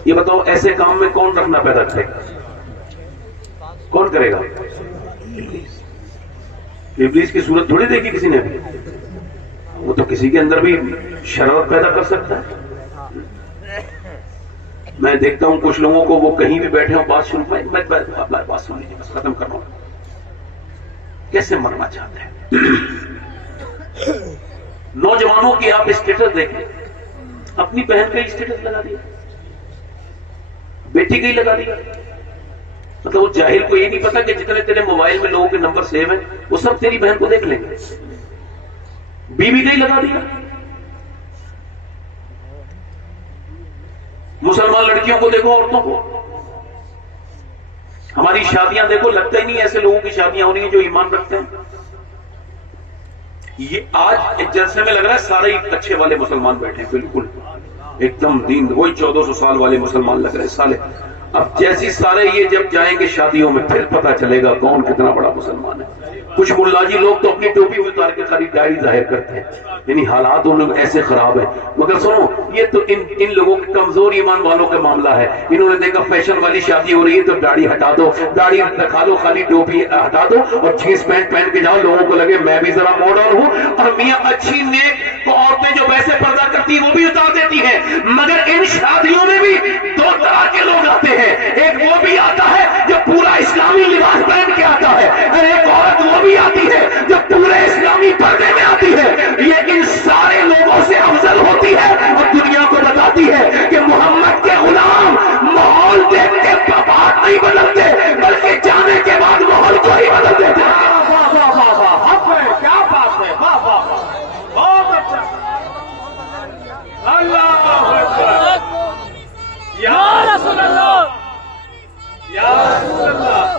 یہ بتاؤ ایسے کام میں کون رکھنا پیدا کرے گا؟ کون کرے گا؟ ابلیس کی صورت تھوڑی دیکھی کسی نے بھی. وہ تو کسی کے اندر بھی شرارت پیدا کر سکتا ہے. میں دیکھتا ہوں کچھ لوگوں کو, وہ کہیں بھی بیٹھے ہوں بات شروع میں بات سن لیجیے, بس ختم کر رہا ہوں. کیسے مرنا چاہتے ہیں؟ نوجوانوں کی آپ اسٹیٹس دیکھیں, اپنی بہن کا ہی اسٹیٹس لگا دیا, بیٹی کا ہی لگا دیا. مطلب وہ جاہل کو یہ نہیں پتا کہ جتنے تیرے موبائل میں لوگوں کے نمبر سیو ہیں وہ سب تیری بہن کو دیکھ لیں گے. بیوی کا ہی لگا دیا. مسلمان لڑکیوں کو دیکھو, عورتوں کو, ہماری شادیاں دیکھو, لگتا ہی نہیں ایسے لوگوں کی شادیاں ہونی ہیں جو ایمان رکھتے ہیں. یہ آج ایک جلسے میں لگ رہا ہے سارے ہی اچھے والے مسلمان بیٹھے ہیں, بالکل ایک دم دین, وہی 1400 سال والے مسلمان لگ رہے ہیں سالے. اب جیسی سارے یہ جب جائیں گے شادیوں میں پھر پتا چلے گا کون کتنا بڑا مسلمان ہے. کچھ ملا جی لوگ تو اپنی ٹوپی اتار کے خالی داڑھی ظاہر کرتے ہیں, یعنی حالات ان لوگ ایسے خراب ہیں. مگر سنو, یہ تو ان لوگوں کے کمزور ایمان والوں کا معاملہ ہے. انہوں نے دیکھا فیشن والی شادی ہو رہی ہے تو داڑھی ہٹا دو, داڑھی رکھا دو, خالی ٹوپی ہٹا دو اور جینس پینٹ پہن کے جاؤ, لوگوں کو لگے میں بھی ذرا ماڈرن ہوں. اور میاں اچھی نیک تو عورتیں جو ویسے پردہ کرتی وہ بھی اتار دیتی ہیں. مگر ان شادیوں میں بھی 2 طرح کے لوگ آتے ہیں. ایک وہ بھی آتا ہے جو پورا اسلامی لباس پہن کے آتا ہے, اور ایک عورت وہ بھی آتی ہے جو پورے اسلامی پردے میں آتی ہے. یہ ان سارے لوگوں سے افضل ہوتی ہے اور دنیا کو بتاتی ہے کہ محمد کے غلام ماحول دیکھ کے بات نہیں بدلتے بلکہ جانے کے بعد ماحول کو ہی بدل دیتے ہیں. کیا بات ہے, بہت اچھا. اللہ اکبر, یا رسول اللہ, یا رسول اللہ.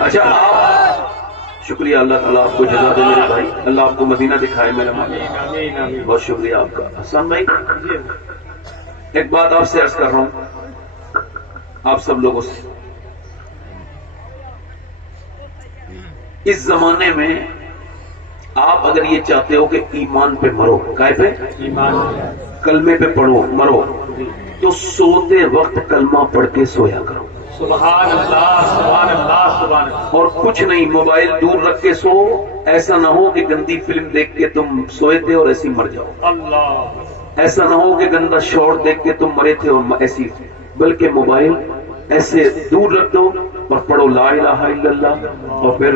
اچھا آپ شکریہ, اللہ تعالیٰ آپ کو جزا دے میرے بھائی, اللہ آپ کو مدینہ دکھائے میرا مولا, بہت شکریہ آپ کا. حسن بھائی ایک بات آپ سے عرض کر رہا ہوں, آپ سب لوگوں سے, اس زمانے میں آپ اگر یہ چاہتے ہو کہ ایمان پہ مرو, کائے پہ, کلمے پہ پڑھو مرو, تو سوتے وقت کلمہ پڑھ کے سویا کرو. سبحان اللہ, سبحان اللہ, سبحان اللہ. اور کچھ نہیں, موبائل دور رکھ کے سو. ایسا نہ ہو کہ گندی فلم دیکھ کے تم سوئے تھے اور ایسی مر جاؤ. اللہ, ایسا نہ ہو کہ گندا شارٹ دیکھ کے تم مرے تھے اور ایسی, بلکہ موبائل ایسے دور رکھ دو اور پڑھو لا الہ الا اللہ, اور پھر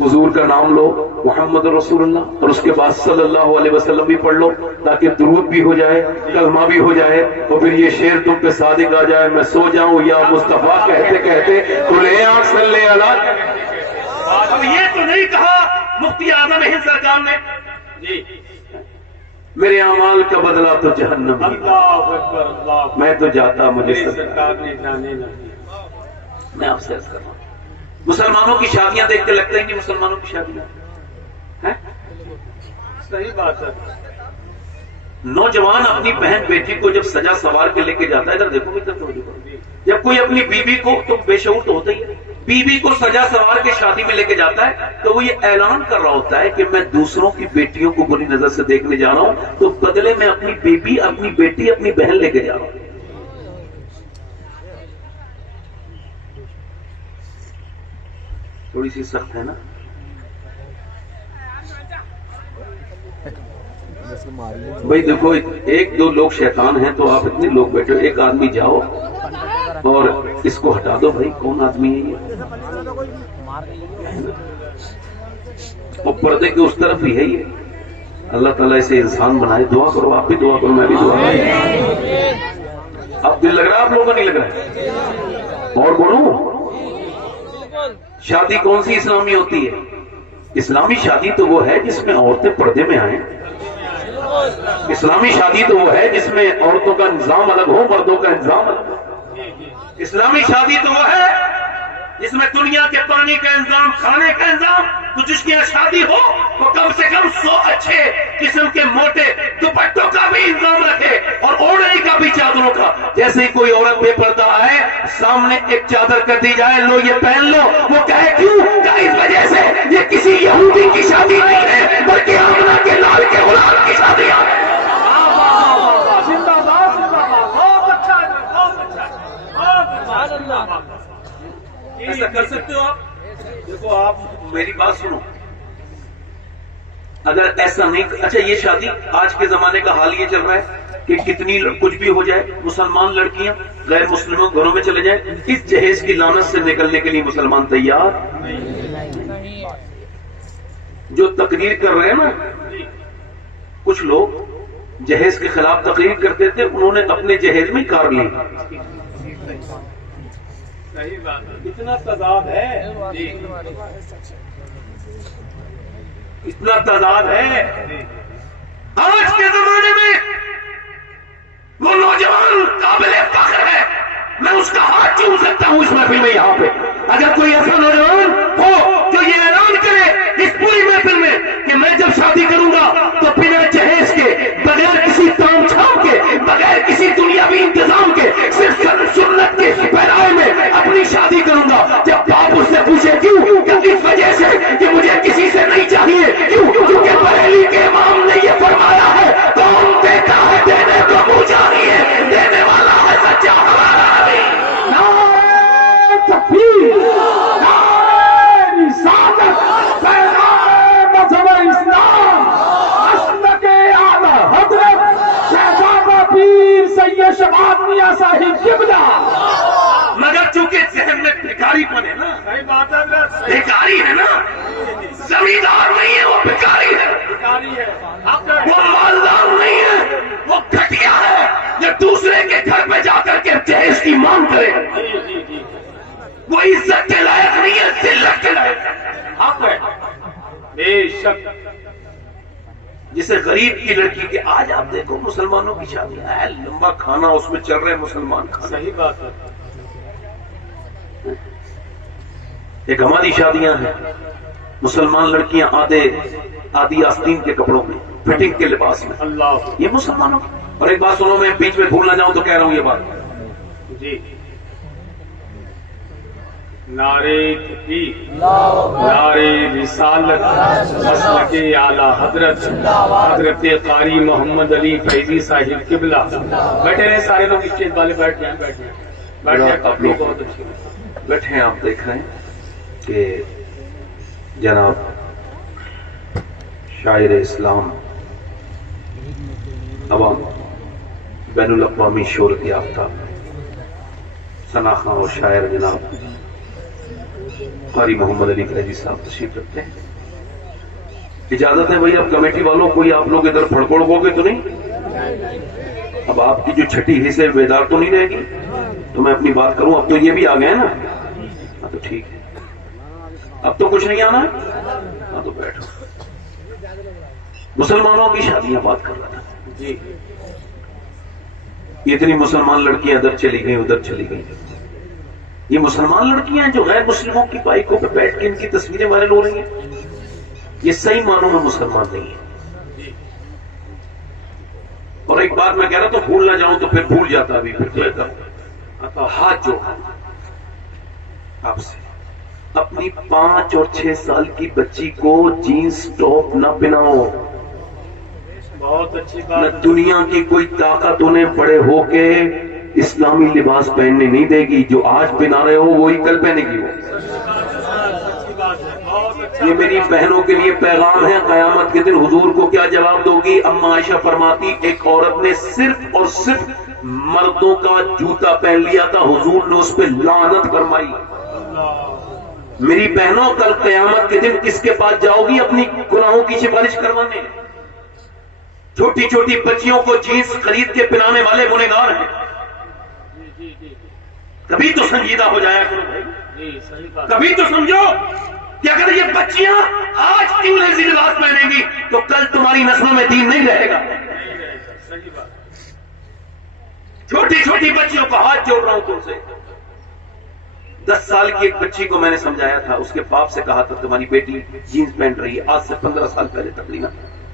حضور کا نام لو محمد رسول اللہ, اور اس کے بعد صلی اللہ علیہ وسلم بھی پڑھ لو تاکہ درود بھی ہو جائے, کلمہ بھی ہو جائے, اور پھر یہ شعر تم پہ صادق آ جائے, میں سو جاؤں یا مصطفیٰ کہتے کہتے کلے آنکھ صلی اللہ. اب یہ تو نہیں کہا مفتی اعظم ہند سرکار نے جی, میرے اعمال کا بدلہ تو جہنم ہی, اللہ اکبر, اللہ. میں تو جاتا مجھے سرکار نے جانے نہ دی. میں آپ سے عرض کر رہا ہوں, مسلمانوں کی شادیاں دیکھ کے لگتا ہی نہیں مسلمانوں کی شادیاں ہیں. صحیح بات ہے. نوجوان اپنی بہن بیٹی کو جب سجا سوار کے لے کے جاتا ہے, ادھر دیکھو جب کوئی اپنی بیوی کو, تو بے شعور تو ہوتا ہی ہے, بیوی کو سجا سوار کے شادی میں لے کے جاتا ہے تو وہ یہ اعلان کر رہا ہوتا ہے کہ میں دوسروں کی بیٹیوں کو بری نظر سے دیکھنے جا رہا ہوں, تو بدلے میں اپنی بیوی, اپنی بیٹی, اپنی بہن لے کے جا رہا ہوں. تھوڑی سی سخت ہے نا. بھائی دیکھو, 1-2 لوگ شیطان ہیں تو آپ اتنے لوگ بیٹھے, ایک آدمی جاؤ اور اس کو ہٹا دو بھائی، کون آدمی ہے یہ؟ وہ پردے کے اس طرف ہی ہے یہ۔ اللہ تعالیٰ اسے انسان بنائے۔ دعا کرو، آپ بھی دعا کرو، میں بھی دعا کروں۔ اب دل لگ رہا ہے آپ لوگوں کو؟ نہیں لگ رہا ہے؟ اور بولوں، شادی کون سی اسلامی ہوتی ہے؟ اسلامی شادی تو وہ ہے جس میں عورتیں پردے میں آئیں۔ اسلامی شادی تو وہ ہے جس میں عورتوں کا نظام الگ ہو، مردوں کا نظام الگ ہو۔ اسلامی شادی تو وہ ہے جس میں دنیا کے پانی کا انتظام، کھانے کا انتظام، تو جس کی شادی ہو وہ کم سے کم 100 اچھے قسم کے موٹے دوپٹوں کا بھی انتظام رکھے اور اوڑھنے کا بھی، چادروں کا۔ جیسے ہی کوئی عورت بے پردہ آئے، سامنے ایک چادر کر دی جائے، لو یہ پہن لو۔ وہ کہے کیوں؟ کہ اس وجہ سے یہ کسی یہودی کی شادی نہیں ہے، بلکہ آمنہ کے لال کے غلام کی شادی ہے۔ ایسا کر سکتے ہو آپ؟ دیکھو آپ میری بات سنو، اگر ایسا نہیں، اچھا یہ شادی آج کے زمانے کا حال یہ چل رہا ہے کہ کتنی کچھ بھی ہو جائے، مسلمان لڑکیاں غیر مسلموں گھروں میں چلے جائیں، اس جہیز کی لعنت سے نکلنے کے لیے مسلمان تیار؟ جو تقریر کر رہے ہیں نا کچھ لوگ، جہیز کے خلاف تقریر کرتے تھے، انہوں نے اپنے جہیز میں کار لی۔ اتنا تضاد ہے، اتنا تضاد ہے۔ آج کے زمانے میں وہ نوجوان قابل فخر ہے، میں اس کا ہاتھ چوم سکتا ہوں اس محفل میں یہاں پہ۔ اگر کوئی ایسا نوجوان ہو جو یہ اعلان کرے اس پوری محفل میں کہ میں جب شادی کروں گا تو بنا جہیز کے، بغیر کسی تام چھام کے، بغیر کسی دنیاوی انتظام کے، صرف سنت کے پہنائے میں اپنی شادی کروں گا، جب باپ اس سے پوچھے کیوں؟ کہ اس وجہ سے کہ مجھے کسی سے نہیں چاہیے۔ کیوں؟ کیونکہ بریلی کے امام نے یہ فرمایا ہے، کون دیتا ہے دینے کو منہ چاہیے، دینے والا ہے سچا ہمارا علی۔ نعرہ تکبیر، نعرہ رسالت، پیغام مذہب اسلام، مسلک اعلی حضرت شہزادہ پیر سید شباب میاں صاحب قبلہ۔ مگر چونکہ ذہن میں بھکاری پن ہے نا، بھکاری ہے نا، زمیندار نہیں ہے، وہ بھکاری ہے، وہ مالدار نہیں ہے، وہ گھٹیا ہے جو دوسرے کے گھر پہ جا کر کے جہیز کی مانگ کرے۔ وہ عزت کے لائق نہیں ہے، ذلت کے لائق ہے۔ بے شک جسے غریب کی لڑکی کے، آج آپ دیکھو مسلمانوں کی شادی ہے، لمبا کھانا اس میں چل رہے مسلمان کھانا۔ صحیح بات ہے۔ ایک ہماری شادیاں ہیں، مسلمان لڑکیاں آدھی آستین کے کپڑوں میں، فٹنگ کے لباس میں، یہ مسلمانوں۔ اور ایک بات سنو، میں بیچ میں بھول نہ جاؤں تو کہہ رہا ہوں یہ بات جی، نعرے تکبیر، نعرے رسالت، مسلک اعلی حضرت حضرت قاری محمد علی فیضی صاحب قبلہ۔ بیٹھے ہیں سارے لوگ، اسٹیج والے بیٹھ گئے ہیں، بیٹھے ہیں، آپ لوگ بہت اچھے بیٹھے ہیں۔ آپ دیکھ رہے ہیں کہ جناب شاعر اسلام، عوام، بین الاقوامی شہرت یافتہ ثناخواں اور شاعر جناب قاری محمد علی فیضی صاحب تشریف رکھتے ہیں۔ اجازت ہے بھائی، اب کمیٹی والوں کوئی آپ لوگ ادھر پھڑکوڑ گے تو نہیں؟ اب آپ کی جو چھٹی حصے بیدار تو نہیں رہے گی، تو میں اپنی بات کروں۔ اب تو یہ بھی آ گئے نا، ہاں تو ٹھیک ہے، اب تو کچھ نہیں آنا ہے، ہاں تو بیٹھو۔ مسلمانوں کی شادیاں بات کر رہا تھا جی، اتنی مسلمان لڑکیاں ادھر چلی گئی ادھر چلی گئی۔ یہ مسلمان لڑکیاں ہیں جو غیر مسلموں کی بائکوں پہ بیٹھ کے ان کی تصویریں وائرل ہو رہی ہیں، یہ صحیح معنوں میں مسلمان نہیں ہے۔ اور ایک بات میں کہہ رہا تو بھول نہ جاؤں تو پھر بھول جاتا، ابھی پھر ہاتھ جو آپ سے، اپنی 5 اور 6 سال کی بچی کو جینز ٹاپ نہ پہناؤ۔ بہت اچھی بات۔ نہ دنیا کی کوئی طاقت انہیں بڑے ہو کے اسلامی لباس پہننے نہیں دے گی، جو آج پہنا رہے ہو وہی کل پہنے گی۔ یہ میری بہنوں کے لیے پیغام ہے، قیامت کے دن حضور کو کیا جواب دو گی؟ اما عائشہ فرماتی ایک عورت نے صرف اور صرف مردوں کا جوتا پہن لیا تھا، حضور نے اس پہ لعنت فرمائی۔ میری بہنوں، کل قیامت کے دن کس کے پاس جاؤ گی اپنی گناہوں کی سفارش کروانے؟ چھوٹی چھوٹی بچیوں کو جینس خرید کے پہنانے والے گنہگار ہیں۔ کبھی تو سنجیدہ ہو جایا کرو بھائی، کبھی تو سمجھو کہ اگر یہ بچیاں آج انگریزی لباس پہنیں گی تو کل تمہاری نسلوں میں دین نہیں رہے گا۔ چھوٹی چھوٹی بچیوں کو ہاتھ جوڑ رہا ہوں تم سے، 10 سال کی ایک بچی کو میں نے سمجھایا تھا، اس کے باپ سے کہا تھا تمہاری بیٹی جینس پہن رہی ہے، آج سے 15 سال پہلے تقریباً۔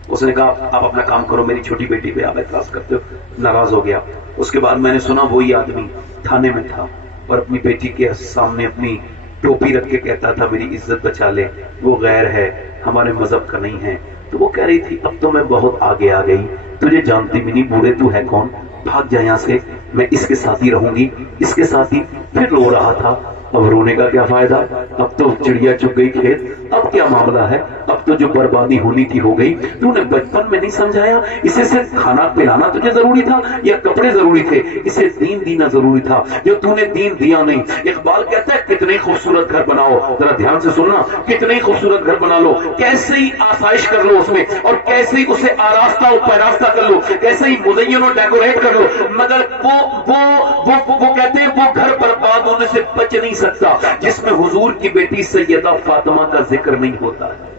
اس نے کہا آپ اپنا کام کرو، میری چھوٹی بیٹی پہ آپ اعتراض کرتے ہو، ناراض ہو گیا۔ اس کے بعد میں نے سنا وہی آدمی تھانے میں تھا اور اپنی بیٹی کے سامنے اپنی ٹوپی رکھ کے کہتا تھا میری عزت بچا لے، وہ غیر ہے، ہمارے مذہب کا نہیں ہے۔ تو وہ کہہ رہی تھی اب تو میں بہت آگے آ گئی، تجھے جانتی بھی نہیں، بوڑھے تو ہے کون، بھاگ جا یہاں سے، میں اس کے ساتھ ہی رہوں گی، اس کے ساتھ ہی۔ پھر رو رہا تھا، اب رونے کا کیا فائدہ، اب تو چڑیا چگ گئی کھیت، اب کیا معاملہ ہے، اب تو جو بربادی ہونی تھی ہو گئی۔ تو نے بچپن میں نہیں سمجھایا اسے صرف کھانا پلانا تجھے ضروری تھا یا کپڑے ضروری تھے، اسے دین دینا ضروری تھا، جو تو نے دین دیا نہیں۔ اقبال کہتا ہے کتنے خوبصورت گھر بناؤ، ذرا دھیان سے سننا، کتنے خوبصورت گھر بنا لو، کیسے ہی آسائش کر لو اس میں، اور کیسے ہی اسے آراستہ و پیراستہ کر لو، کیسے ہی مزین و ڈیکوریٹ کر لو، مگر وہ کہتے ہیں وہ گھر برباد ہونے سے بچ نہیں سکتا جس میں حضور کی بیٹی سیدہ فاطمہ کا ذکر نہیں ہوتا ہے۔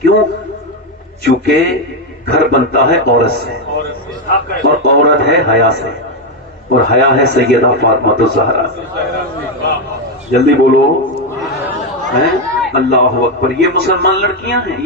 کیوں؟ چونکہ گھر بنتا ہے عورت سے، اور عورت ہے حیا سے، اور حیا ہے سیدہ فاطمہ الزہرا۔ جلدی بولو، اللہ اکبر۔ یہ مسلمان لڑکیاں ہیں،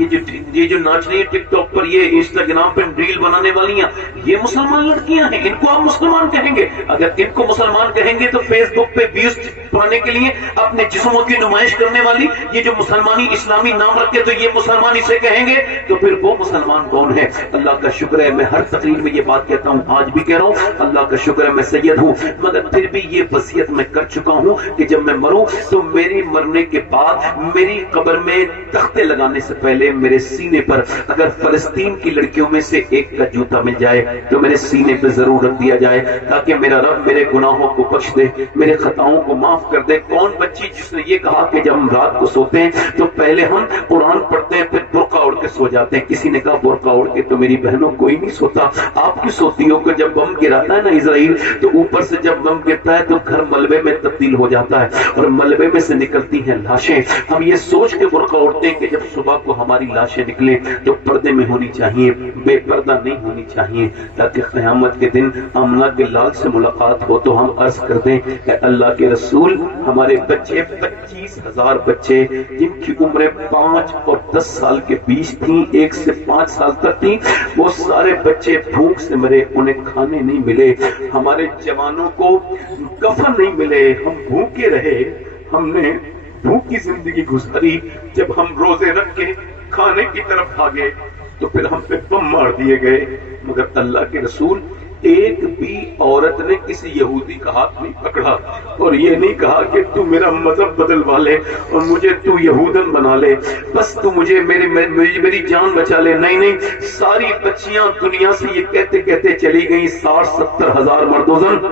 یہ جو ناچ رہی ہے ٹک ٹاک پر، یہ انسٹاگرام پہ ریل بنانے والی ہیں، یہ مسلمان لڑکیاں ہیں، ان کو آپ مسلمان کہیں گے؟ اگر ان کو مسلمان کہیں گے تو فیس بک پہ ویوز پانے کے لیے اپنے جسموں کی نمائش کرنے والی یہ جو مسلمانی اسلامی نام رکھے تو یہ مسلمان اسے کہیں گے، تو پھر وہ مسلمان کون ہے؟ اللہ کا شکر ہے، میں ہر تقریر میں یہ بات کہتا ہوں، آج بھی کہہ رہا ہوں، اللہ کا شکر ہے میں سید ہوں، مگر پھر بھی یہ وصیت میں کر چکا ہوں کہ جب میں مروں تو میری مرنے کے بعد میری قبر میں تختے لگانے سے پہلے میرے سینے پر اگر فلسطین کی لڑکیوں میں سے ایک کا جوتا مل جائے تو میرے سینے پہ ضرور رکھ دیا جائے، تاکہ میرا رب میرے گناہوں کو بخش دے، میرے خطاؤں کو معاف کر دے۔ کون بچی جس نے یہ کہا کہ جب ہم رات کو سوتے ہیں تو پہلے ہم قرآن پڑھتے ہیں پھر برقع اوڑھ کے سو جاتے ہیں؟ کسی نے کہا برقع اوڑھ کے تو میری بہنوں کوئی نہیں سوتا، آپ کی سوتی ہو کہ جب بم گراتا ہے نا اسرائیل تو اوپر سے جب بم گرتا ہے تو گھر ملبے میں تبدیل ہو جاتا ہے اور ملبے میں سے نکلتی ہیں لاشیں۔ ہم یہ سوچ کے برقع اوڑھتے ہیں کہ جب صبح کو ہماری لاشیں نکلیں تو پردے میں ہونی چاہیے، بے پردہ نہیں ہونی چاہیے، تاکہ قیامت کے دن آمنہ کے لال سے ملاقات ہو تو ہم عرض کر دیں کہ اللہ کے رسول ہمارے بچے 25,000 بچے جن کی عمریں 5 اور 10 سال کے بیچ تھیں، 1 سے 5 سال تک تھیں، وہ سارے بچے بھوک سے مرے، انہیں کھانے نہیں ملے، ہمارے جوانوں کو کفن نہیں ملے، ہم بھوکے رہے، ہم نے بھوک کی زندگی گزاری۔ جب ہم روزے رکھ کے کھانے کی طرف بھاگے تو پھر ہم پہ بم مار دیے گئے، مگر اللہ کے رسول ایک بھی عورت نے کسی یہودی کا ہاتھ نہیں پکڑا اور یہ نہیں کہا کہ تو میرا مذہب بدلوا لے اور مجھے تو یہودن بنا لے، بس تو مجھے میری جان بچا لے۔ نہیں نہیں، ساری بچیاں دنیا سے یہ کہتے کہتے چلی گئیں، 60-70 ہزار مرد و زن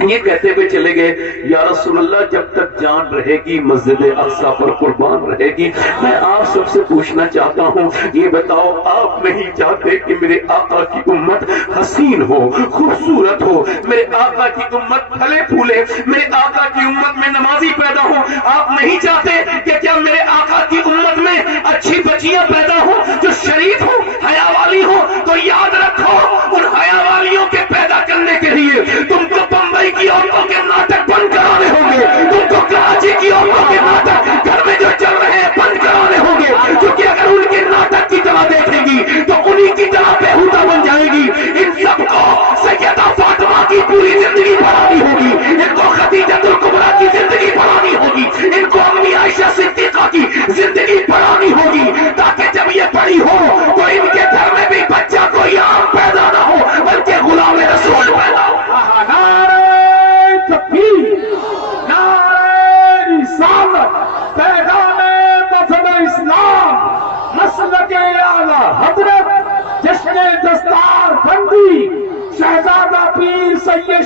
یہ کہتے ہوئے چلے گئے یا رسول اللہ جب تک جان رہے گی مسجد اقصی پر قربان رہے گی۔ میں آپ سب سے پوچھنا چاہتا ہوں، یہ بتاؤ آپ نہیں چاہتے کہ میرے آقا کی امت حسین ہو، خوبصورت ہو، میرے آقا کی امت پھلے پھولے، میرے آقا کی امت میں نمازی پیدا ہو؟ آپ نہیں چاہتے کہ کیا میرے آقا کی امت میں اچھی بچیاں پیدا ہو جو شریف ہو، حیا والی ہو؟ تو یاد رکھو ان حیا والیوں کے پیدا کرنے کے لیے تم کو بمبئی کی عورتوں کے ناٹک بند کرانے ہوں گے، تم کو کراچی کی عورتوں کے ناٹک گھر میں جو چل رہے ہیں بند کرانے ہوں گے، کیونکہ اگر ان کے ناٹک کی طرح دیکھے گی تو انہی کی طرح بےہودہ بن جائے گی۔ ان سب کو سیدہ فاطمہ کی پوری زندگی پڑھانی ہوگی، ان کو خدیجہ الکبریٰ کی زندگی پڑھانی ہوگی، ان کو امی عائشہ صدیقہ کی زندگی پڑھانی ہوگی، تاکہ جب یہ پڑھی ہو تو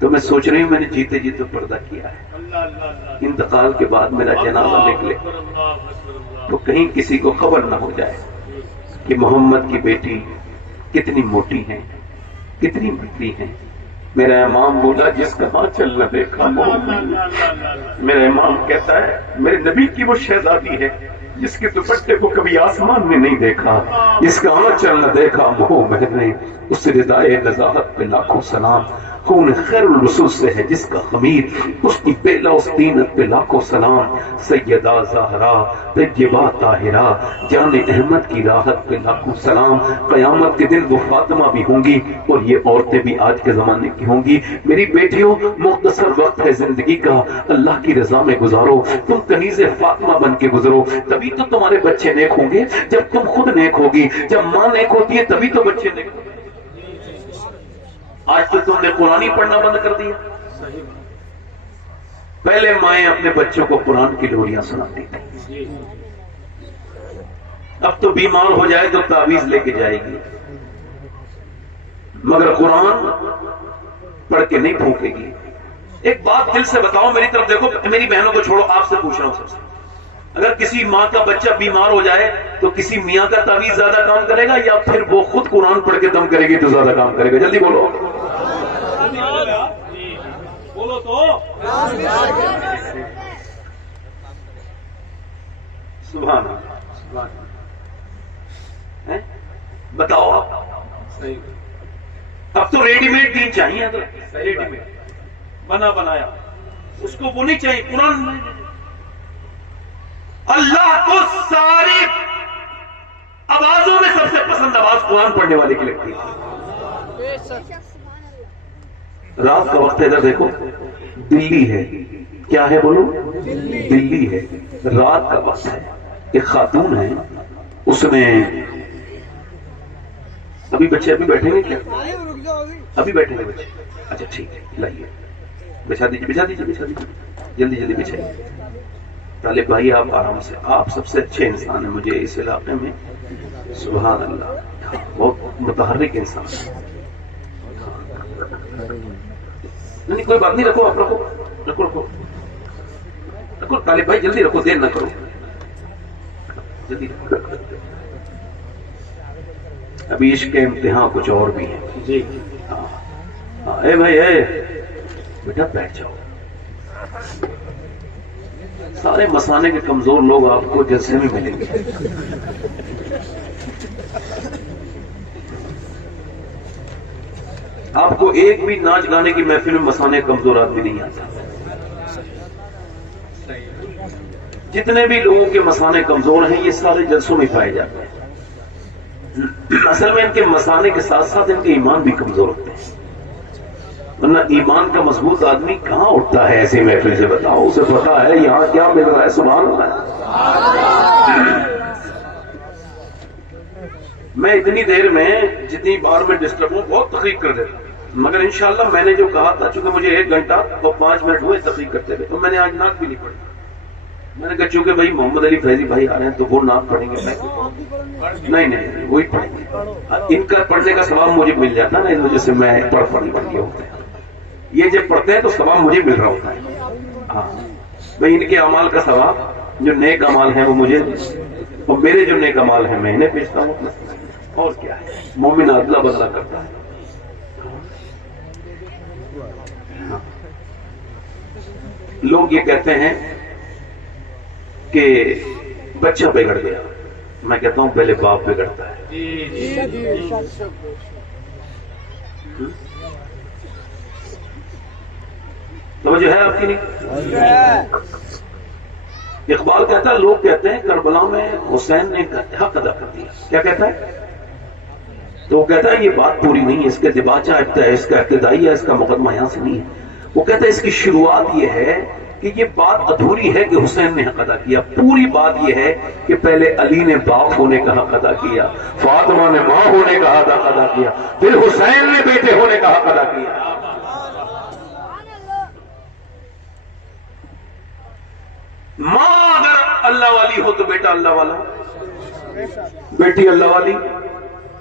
تو میں سوچ رہی ہوں میں نے جیتے جیتے پردہ کیا ہے، انتقال کے بعد میرا جنازہ نکلے تو کہیں کسی کو خبر نہ ہو جائے کہ محمد کی بیٹی کتنی موٹی ہیں، کتنی پتلی ہیں۔ میرا امام بولا جس کا ہاں چل نہ دیکھا محمد، میرا امام کہتا ہے میرے نبی کی وہ شہزادی ہے جس کے دوپٹے کو کبھی آسمان میں نہیں دیکھا، جس کا ہاں چل نہ دیکھا محمد نے، اس ردائے نزاہت پہ لاکھوں سلام، کون خیر الرسول سے ہے جس کا خمیر، اس کی بیلا اس دینت پہ لاکھوں سلام، سیدہ زہرا طیبہ طاہرہ جان احمد کی راحت پہ لاکھوں سلام۔ قیامت کے دن وہ فاطمہ بھی ہوں گی اور یہ عورتیں بھی آج کے زمانے کی ہوں گی۔ میری بیٹیوں، مختصر وقت ہے زندگی کا، اللہ کی رضا میں گزارو، تم کنیز فاطمہ بن کے گزرو، تبھی تو تمہارے بچے نیک ہوں گے۔ جب تم خود نیک ہوگی، جب ماں نیک ہوتی ہے تبھی تو بچے نیک ہوتے ہیں۔ آج تو تم نے قرآن ہی پڑھنا بند کر دیا۔ پہلے مائیں اپنے بچوں کو قرآن کی لوریاں سناتی تھی، اب تو بیمار ہو جائے تو تعویذ لے کے جائے گی، مگر قرآن پڑھ کے نہیں پھونکے گی۔ ایک بات دل سے بتاؤ، میری طرف دیکھو، میری بہنوں کو چھوڑو، آپ سے پوچھ رہا ہوں سب سے، اگر کسی ماں کا بچہ بیمار ہو جائے تو کسی میاں کا تعویذ زیادہ کام کرے گا یا پھر وہ خود قرآن پڑھ کے دم کرے گی تو زیادہ کام کرے گا؟ جلدی بولو، بولو تو۔ سبحان اللہ، بتاؤ آپ، اب تو ریڈی میڈ دین چاہیے، تو ریڈی میڈ بنا بنایا، اس کو وہ نہیں چاہیے قرآن۔ اللہ کو ساری آوازوں میں سب سے پسند آواز قرآن پڑھنے والے کی لگتی ہے۔ رات کا وقت ہے، ادھر دیکھو، دلی ہے، کیا ہے بولو؟ دلی ہے، رات کا وقت ہے، ایک خاتون ہے، اس نے ابھی بچے ابھی بیٹھیں گے کیا؟ ابھی بیٹھیں گے بچے؟ اچھا ٹھیک ہے، لائیے، بچھا دیجیے بچھا دیجیے بچھا دیجیے، جلدی جلدی بچھائیے۔ طالب بھائی آپ آرام سے، آپ سب سے اچھے انسان ہیں مجھے اس علاقے میں، سبحان اللہ، بہت متحرک انسان ہے۔ نہیں کوئی بات نہیں، رکھو، آپ رکھو رکھو رکھو رکھو، طالب بھائی جلدی رکھو، دیر نہ کرو، جلدی رکھو۔ ابھی عشق کے امتحان کچھ اور بھی ہیں جی۔ ہاں اے بھائی، اے بیٹا بیٹھ جاؤ۔ سارے مسانے کے کمزور لوگ آپ کو جلسے میں ملیں گے۔ آپ کو ایک بھی ناچ گانے کی محفل میں مسانے کمزور آدمی نہیں آتا۔ جتنے بھی لوگوں کے مسانے کمزور ہیں یہ سارے جلسوں میں پائے جاتے ہیں۔ اصل میں ان کے مسانے کے ساتھ ساتھ ان کے ایمان بھی کمزور ہوتے ہیں، ورنہ ایمان کا مضبوط آدمی کہاں اٹھتا ہے ایسے محفل سے؟ بتاؤ، اسے پتا ہے یہاں کیا مل رہا ہے۔ سبحان اللہ۔ میں اتنی دیر میں جتنی بار میں ڈسٹرب ہوں بہت تقریر کر دیتا ہوں، مگر انشاءاللہ میں نے جو کہا تھا، چونکہ مجھے 1 گھنٹہ اور 5 منٹ ہوئے تقریر کرتے ہوئے، تو میں نے آج نعت بھی نہیں پڑھی۔ میں نے کہا چونکہ بھائی محمد علی فیضی بھائی آ رہے ہیں تو وہ نعت پڑھیں گے، میں نہیں وہی پڑھیں گے۔ ان کا پڑھنے کا ثواب مجھے مل جاتا ہے نا، اس وجہ سے میں پڑھ لیا ہوتا ہے۔ یہ جب پڑھتے ہیں تو ثواب مجھے مل رہا ہوتا ہے۔ ہاں میں ان کے اعمال کا ثواب، جو نیک اعمال ہیں وہ مجھے، اور میرے جو نیک اعمال ہیں میں انہیں بھیجتا ہوں۔ اور کیا ہے، مومن ادلا بدلا کرتا ہے۔ لوگ یہ کہتے ہیں کہ بچہ بگڑ گیا، میں کہتا ہوں پہلے باپ بگڑتا ہے۔ توجہ ہے آپ کی نہیں؟ اقبال کہتا ہے، لوگ کہتے ہیں کربلا میں حسین نے حق ادا کر دیا، کیا کہتا ہے؟ تو وہ کہتا ہے یہ بات پوری نہیں ہے، اس کا دباچہ ہے، اس کا ابتدائی ہے، اس کا مقدمہ یہاں سے نہیں ہے۔ وہ کہتا ہے اس کی شروعات یہ ہے کہ یہ بات ادھوری ہے کہ حسین نے حق ادا کیا، پوری بات یہ ہے کہ پہلے علی نے باپ ہونے کا حق ادا کیا، فاطمہ نے ماں ہونے کا حق ادا کیا، پھر حسین نے بیٹے ہونے کا حق ادا کیا۔ ماں اگر اللہ والی ہو تو بیٹا اللہ والا، بیٹی اللہ والی،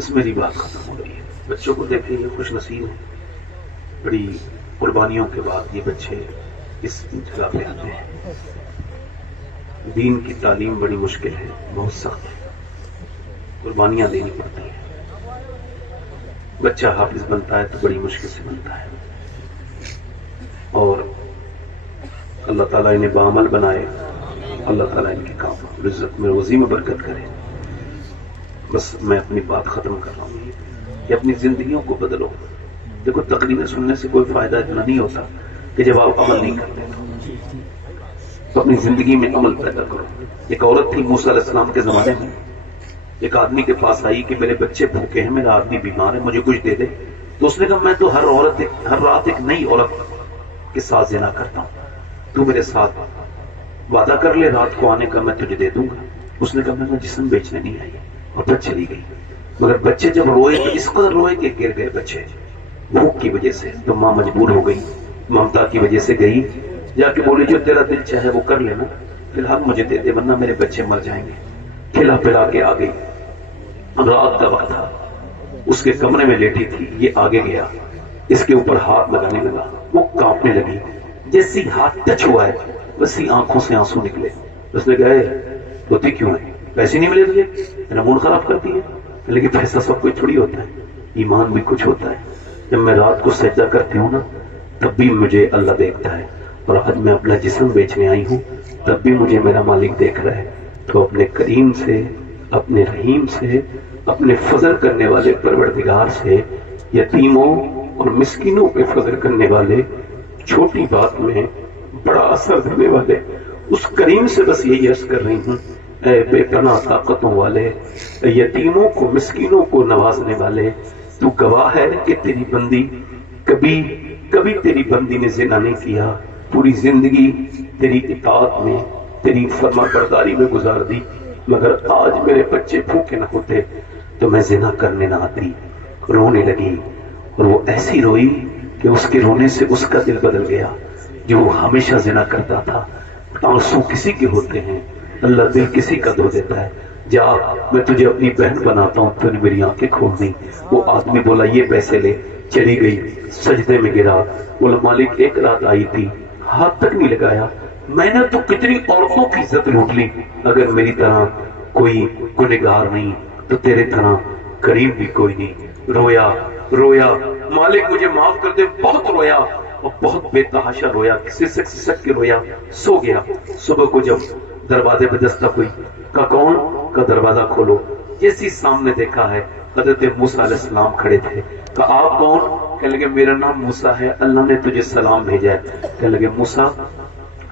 بس میری بات ختم ہو رہی ہے. بچوں کو دیکھیں، یہ خوش نصیب ہیں، بڑی قربانیوں کے بعد یہ بچے اس جگہ پہ آتے ہیں. دین کی تعلیم بڑی مشکل ہے، بہت سخت ہے، قربانیاں دینی پڑتی ہیں. بچہ حافظ بنتا ہے تو بڑی مشکل سے بنتا ہے، اور اللہ تعالیٰ انہیں بعمل بنائے. اللہ تعالیٰ ان کے کام رزق میں روزی میں برکت کرے. بس میں اپنی بات ختم کر رہا ہوں کہ اپنی زندگیوں کو بدلو. دیکھو، تقریریں سننے سے کوئی فائدہ اتنا نہیں ہوتا کہ جب آپ عمل نہیں کرتے تو اپنی زندگی میں عمل پیدا کرو. ایک عورت تھی موسیٰ علیہ السلام کے زمانے میں، ایک آدمی کے پاس آئی کہ میرے بچے بھوکے ہیں، میرا آدمی بیمار ہے، مجھے کچھ دے دے. تو اس نے کہا میں تو ہر رات ایک نئی عورت کے ساتھ زنا کرتا ہوں، تو میرے ساتھ وعدہ کر لے رات کو آنے کا، میں تجھے دے دوں گا. اس نے کہا میں جسم بیچنے نہیں آئی، اور پھر چلی گئی. مگر بچے جب روئے تو اس قدر روئے کہ گر گئے بچے بھوک کی وجہ سے. تو ماں مجبور ہو گئی، ممتا کی وجہ سے گئی، جا کے بولی جو تیرا دل چاہے وہ کر لینا، فی الحال مجھے دے دے ورنہ میرے بچے مر جائیں گے. کھلا پلا کے آ گئی. رات کا وقت تھا، اس کے کمرے میں لیٹی تھی. یہ آگے گیا، اس کے اوپر ہاتھ لگانے لگا، وہ کانپنے لگی. جیسی ہاتھ ٹچ ہوا ہے ویسی آنکھوں سے آنسو نکلے. اس نے کہا روتی کیوں ہے؟ پیسے نہیں ملے تجھے؟ میرا موڈ خراب کرتی ہے. لیکن پیسہ سب کچھ تھوڑی ہوتا ہے، ایمان بھی کچھ ہوتا ہے. جب میں رات کو سجدہ کرتی ہوں نا تب بھی مجھے اللہ دیکھتا ہے، اور آج میں اپنا جسم بیچنے آئی ہوں تب بھی مجھے میرا مالک دیکھ رہا ہے. تو اپنے کریم سے، اپنے رحیم سے، اپنے فضل کرنے والے پروردگار سے، یتیموں اور مسکینوں پہ فضل کرنے والے، چھوٹی بات میں بڑا اثر دینے والے اس کریم سے بس یہی عرض کر رہی ہوں، اے بے پناہ طاقتوں والے، یتیموں کو مسکینوں کو نوازنے والے، تو گواہ ہے کہ تیری بندی کبھی تیری بندی نے زنا نہیں کیا، پوری زندگی تیری اطاعت میں، تیری فرما برداری میں گزار دی. مگر آج میرے بچے بھوکے نہ ہوتے تو میں زنا کرنے نہ آتی. رونے لگی، اور وہ ایسی روئی کہ اس کے رونے سے اس کا دل بدل گیا جو وہ ہمیشہ زنا کرتا تھا. آنسو کسی کے ہوتے ہیں، اللہ دل کسی کا دھو دیتا ہے. جا، میں تجھے اپنی بہن بناتا ہوں، تو نے میری آنکھیں کھول دی. وہ آدمی بولا یہ پیسے لے. چلی گئی، سجدے میں گرا. بولا مالک ایک رات آئی تھی، ہاتھ تک نہیں لگایا، میں نے تو کتنی عورتوں کی عزت لوٹ لی. اگر میری طرح کوئی گنہگار نہیں تو تیرے طرح کریم بھی کوئی نہیں. رویا مالک مجھے معاف کر دے. بہت رویا اور بہت بے تحاشا رویا، سسک کے رویا، سو گیا. صبح کو جب دروازے پہ دستک ہوئی، کا کون؟ کا دروازہ کھولو. جیسی سامنے دیکھا ہے حضرت موسیٰ علیہ السلام کھڑے تھے. کہا آپ کون؟ کہنے لگے میرا نام موسیٰ ہے، اللہ نے تجھے سلام بھیجا ہے. کہنے لگے موسیٰ